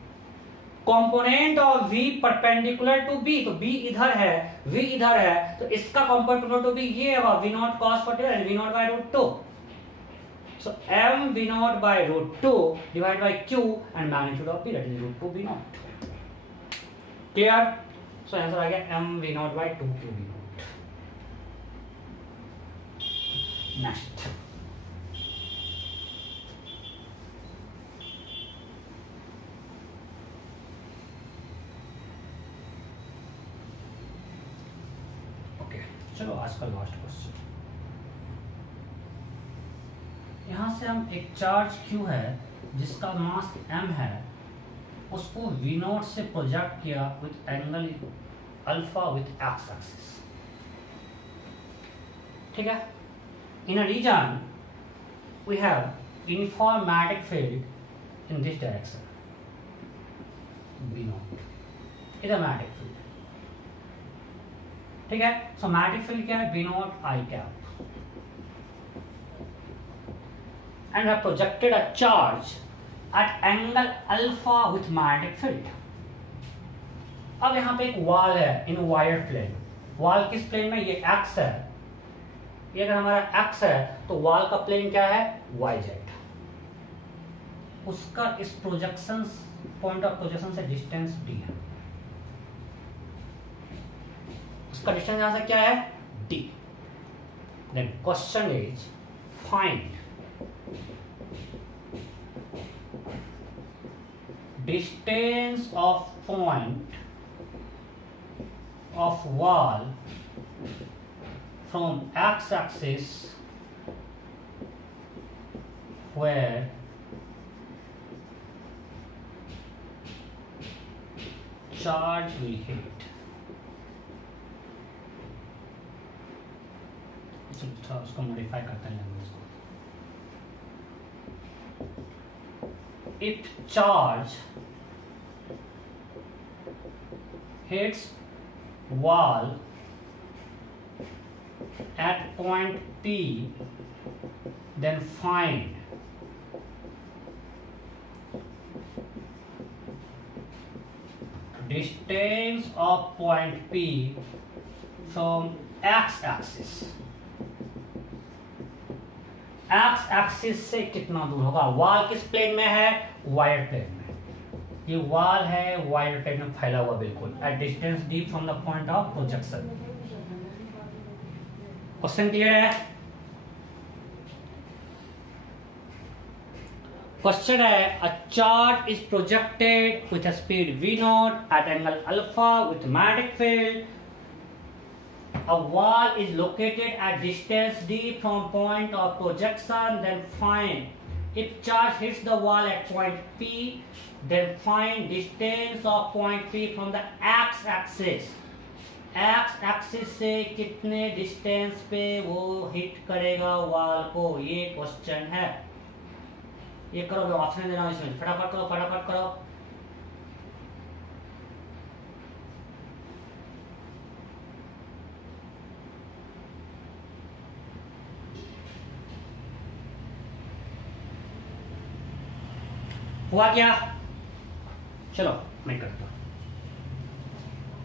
component of v perpendicular to b, तो b इधर है, v इधर है, तो इसका कंपोनेंट टू b ये होगा v naught cos 45 and v not by √2। So m v not by √2 divide by q and magnitude of b that is √2 v naught. Clear? So answer आ गया m v not by 2q v naught. Next चलो आज का last question. यहाँ से हम एक charge Q है जिसका मास m है, उसको V नोट से प्रोजेक्ट किया with angle alpha with X axis. ठीक है। In a region we have uniform magnetic field in this direction V naught, इधर मैग्नेटिक फील्ड। ठीक है। सो मैग्नेटिक फील्ड क्या है? V naught I cap, and have projected a charge at angle alpha with magnetic field. अब यहाँ पे एक wall है इन वायर प्लेन। वॉल किस प्लेन में? ये x है। ये अगर हमारा x है तो वॉल का प्लेन क्या है? yz। उसका इस प्रोजेक्शन पॉइंट ऑफ प्रोजेक्शन से डिस्टेंस d है। उसका डिस्टेंस यहां से क्या है? d। Then question is find distance of point of wall from x-axis where charge will hit. उसको मॉडिफाई करते हैं लैंग्वेज को। If charge hits wall at point P, then find distance of point P from x-axis। X axis से कितना दूर होगा? Wall किस plane में है? वायर प्लेन में। ये वॉल है वायर प्लेन में फैला हुआ बिल्कुल at distance d from the point of projection. Question clear है? क्वेश्चन है a charge is projected with a speed v not at angle alpha with magnetic field. A wall is located at distance d from point of projection. Then find if charge hits the wall at point P, then find distance of point P from the x-axis. x-axis से कितने distance पे वो hit करेगा wall को? ये question है। ये करो, ऑप्शन दे रहा हूं इसमें, फटाफट करो फटाफट करो। हुआ क्या? चलो मैं करता हूं।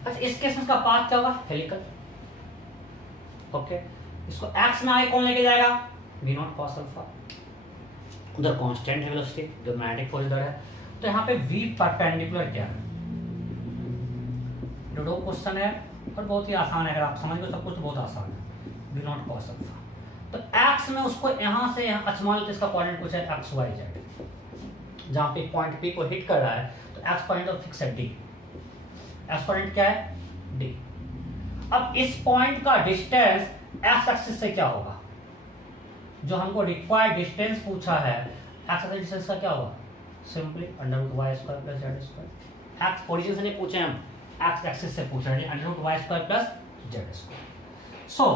अच्छा, इस केस में इसका पाथ क्या होगा? हेलिकल। ओके, इसको एक्स में आगे कौन लेके जाएगा? v naught cos alpha. उधर कांस्टेंट है वेलोसिटी, जो मैग्नेटिक फोर्स इधर है। तो यहाँ पे v परपेंडिकुलर क्या है? दो क्वेश्चन है और बहुत ही आसान है। अगर आप समझ गए सब कुछ तो बहुत आसान है। v naught cos alpha. तो x में उसको यहां से यहां अच्छा इसका कोऑर्डिनेट कुछ है x y z। जहां पे पॉइंट P को हिट कर रहा है तो x पॉइंट तो फिक्स है d। x पॉइंट क्या है? d। अब इस पॉइंट का डिस्टेंस x एक्सिस से क्या होगा? जो हमको रिक्वायर्ड डिस्टेंस पूछा है, x एक्सिस डिस्टेंस का क्या होगा? Simply √y² + z²। x origin से नहीं पूछे हम, x एक्सिस से पूछ रहे हैं, √y² + z²। सो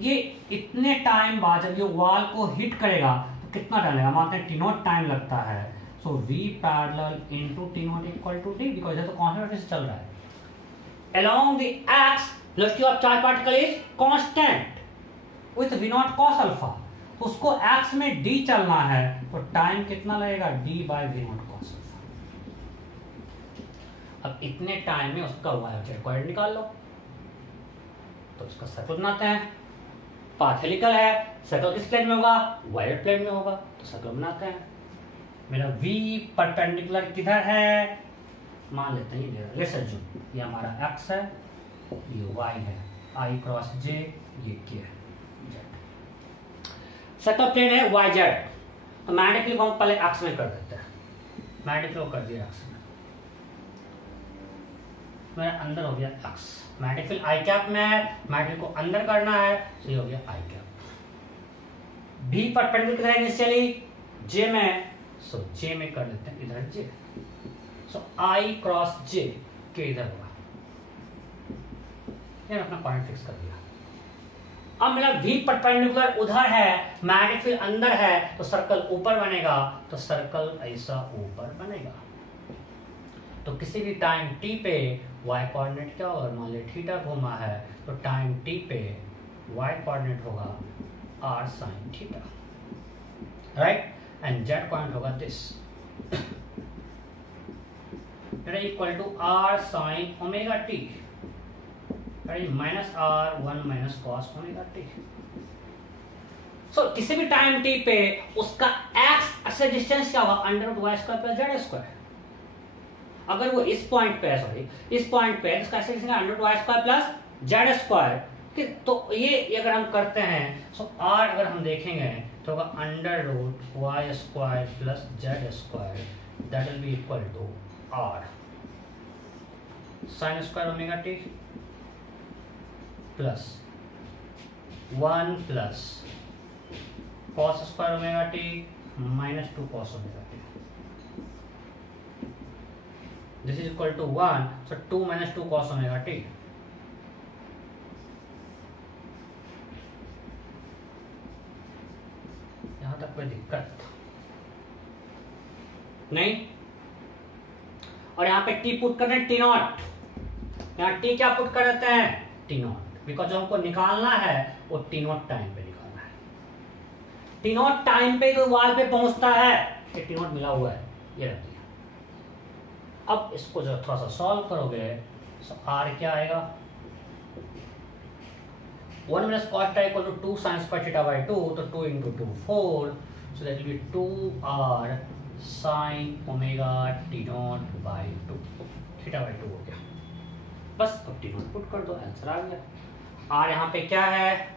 ये इतने टाइम बाद जब ये वॉल को हिट करेगा कितना टाइम लगेगा? मानते हैं t0 टाइम लगता है। So v parallel into t0 = d, because ये तो कांस्टेंट से चल रहा है। Along the x, velocity of charge particle is constant with v naught cos alpha. तो उसको x में d चलना है तो टाइम कितना लगेगा? d/v naught cos alpha. अब इतने टाइम में उसका y कोऑर्डिनेट निकाल लो। तो उसका सर्कल बनाते हैं। पाथ हेलिकल है, सर्कल किस प्लेन में होगा? वायर प्लेन में होगा। तो सर्कल बनाते हैं। मेरा v परपेंडिकुलर किधर है? मान लेते हैं लेट्स अज्यूम ये हमारा x है, ये y है, i क्रॉस j, ये k है, z। सर्कल प्लेन है yz। तो मैग्नेटिक को हम पहले x में कर देते हैं। मैग्नेटिक को कर दिया x में, मेरा अंदर हो गया x। Magnetic field i cap में है, मैग्नेटिक को अंदर करना है तो ये हो गया i कैप। भी परपेंडिकुलर है इनिशियली जे में, सो जे में कर देते हैं इधर जे, सो आई क्रॉस जे के इधर होगा, ये अपना पॉइंट फिक्स कर दिया। अब मेरा V परपेंडिकुलर उधर है, मैग्नेटिक फील्ड अंदर है, तो सर्कल ऊपर बनेगा, तो सर्कल ऐसा ऊपर बनेगा। तो किसी भी टाइम t पे y कोऑर्डिनेट क्या होगा, मान लीजिए थीटा घूमा है, तो टाइम t पे y कोऑर्डिनेट होगा r sin theta, right, and z coordinate होगा this, equal to r sin omega t minus R one minus cos omega T. So किसी भी टाइम टी पे उसका एक्स से डिस्टेंस क्या होगा, under root Y square plus Z square. अगर वो इस पॉइंट पे है, सॉरी इस पॉइंट पे इसका X distance under root Y square plus Z square, तो ये अगर हम करते हैं, सो आर अगर हम देखेंगे तो होगा under root Y square plus Z square, that will be equal to R sine square omega T plus 1 plus cos square omega T minus 2 cos omega T, this is equal to 1, so 2 minus 2 cos omega T. यहां तक कोई दिक्कत नहीं। और यहां पे T put करना है टी नॉट, यहां टी क्या पुट कर देते हैं, टी नॉट, बिकॉज जो हमको निकालना है वो टी नॉट टाइम पे निकालना है। टी नॉट टाइम पे तो वाल पे पहुंचता है, ये टी नॉट मिला हुआ है, ये रख दिया। अब इसको जब थोड़ा सा सॉल्व करोगे तो आर क्या आएगा, 1 minus cos theta equal to 2 sine square theta by 2, तो 2 into 2 4, so that will be 2r sine omega T not by 2, theta by 2 हो गया। बस अब टी नॉट पुट कर दो, आंसर आ गया। आर यहाँ पे क्या है,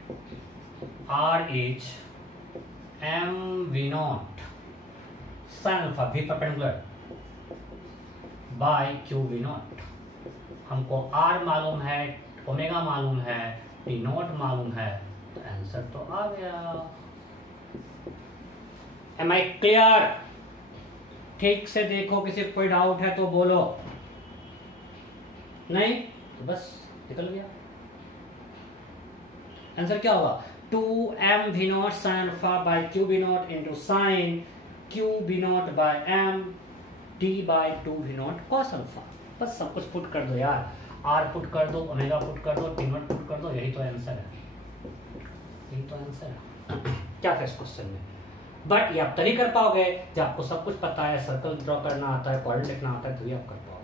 R is M V not sine alpha V perpendicular by Q V not. हमको आर मालूम है, ओमेगा मालूम है, टी नॉट मालूम है, तो आंसर तो आ गया। Am I clear? ठीक से देखो, किसी को कोई डाउट है तो बोलो, नहीं तो बस निकल गया। आंसर क्या होगा, 2m v not sine alpha by Q v not into sine Q v not by m d बाय 2 v नॉट कॉस अल्फा। बस सब कुछ पुट कर दो यार, r पुट कर दो, ओमेगा पुट कर दो, टी नॉट पुट कर दो, यही तो आंसर है, यही तो आंसर है। क्या था इस क्वेश्चन में? बट ये आप तभी कर पाओगे जब आपको सब कुछ पता है, सर्कल ड्रॉ करना आता है, कोऑर्डिनेट लिखना आता है, तभी आप कर पाओगे।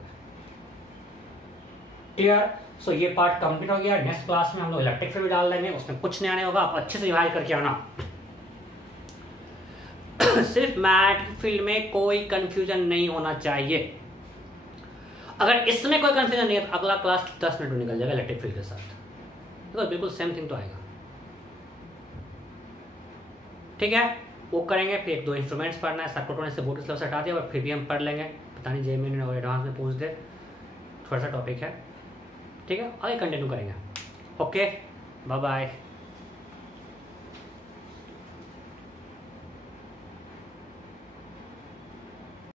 क्लियर? सो ये पार्ट कंप्लीट हो गया। नेक्स्ट क्लास में हम लोग इलेक्ट्रिक फील्ड डाल देंगे, उसमें कुछ नहीं आने होगा, आप अच्छे से रिवाइज करके आना। सिर्फ मैग्नेटिक फील्ड में कोई कंफ्यूजन नहीं होना चाहिए। अगर इसमें कोई कंफ्यूजन नहीं है तो अगला क्लास 10 मिनट में निकल जाएगा इलेक्ट्रिक फील्ड के साथ, तो बिल्कुल सेम थिंग तो आएगा। ठीक है, वो करेंगे। फिर 1-2 इंस्ट्रूमेंट्स पढ़ना है, साइक्लोट्रॉन से बोर्ड से हटा दिया, और फिर भी हम पढ़ लेंगे, पता नहीं जेईई और एडवांस में पूछ दे, थोड़ा सा टॉपिक है। ठीक है, आगे कंटिन्यू करेंगे। Okay, bye bye.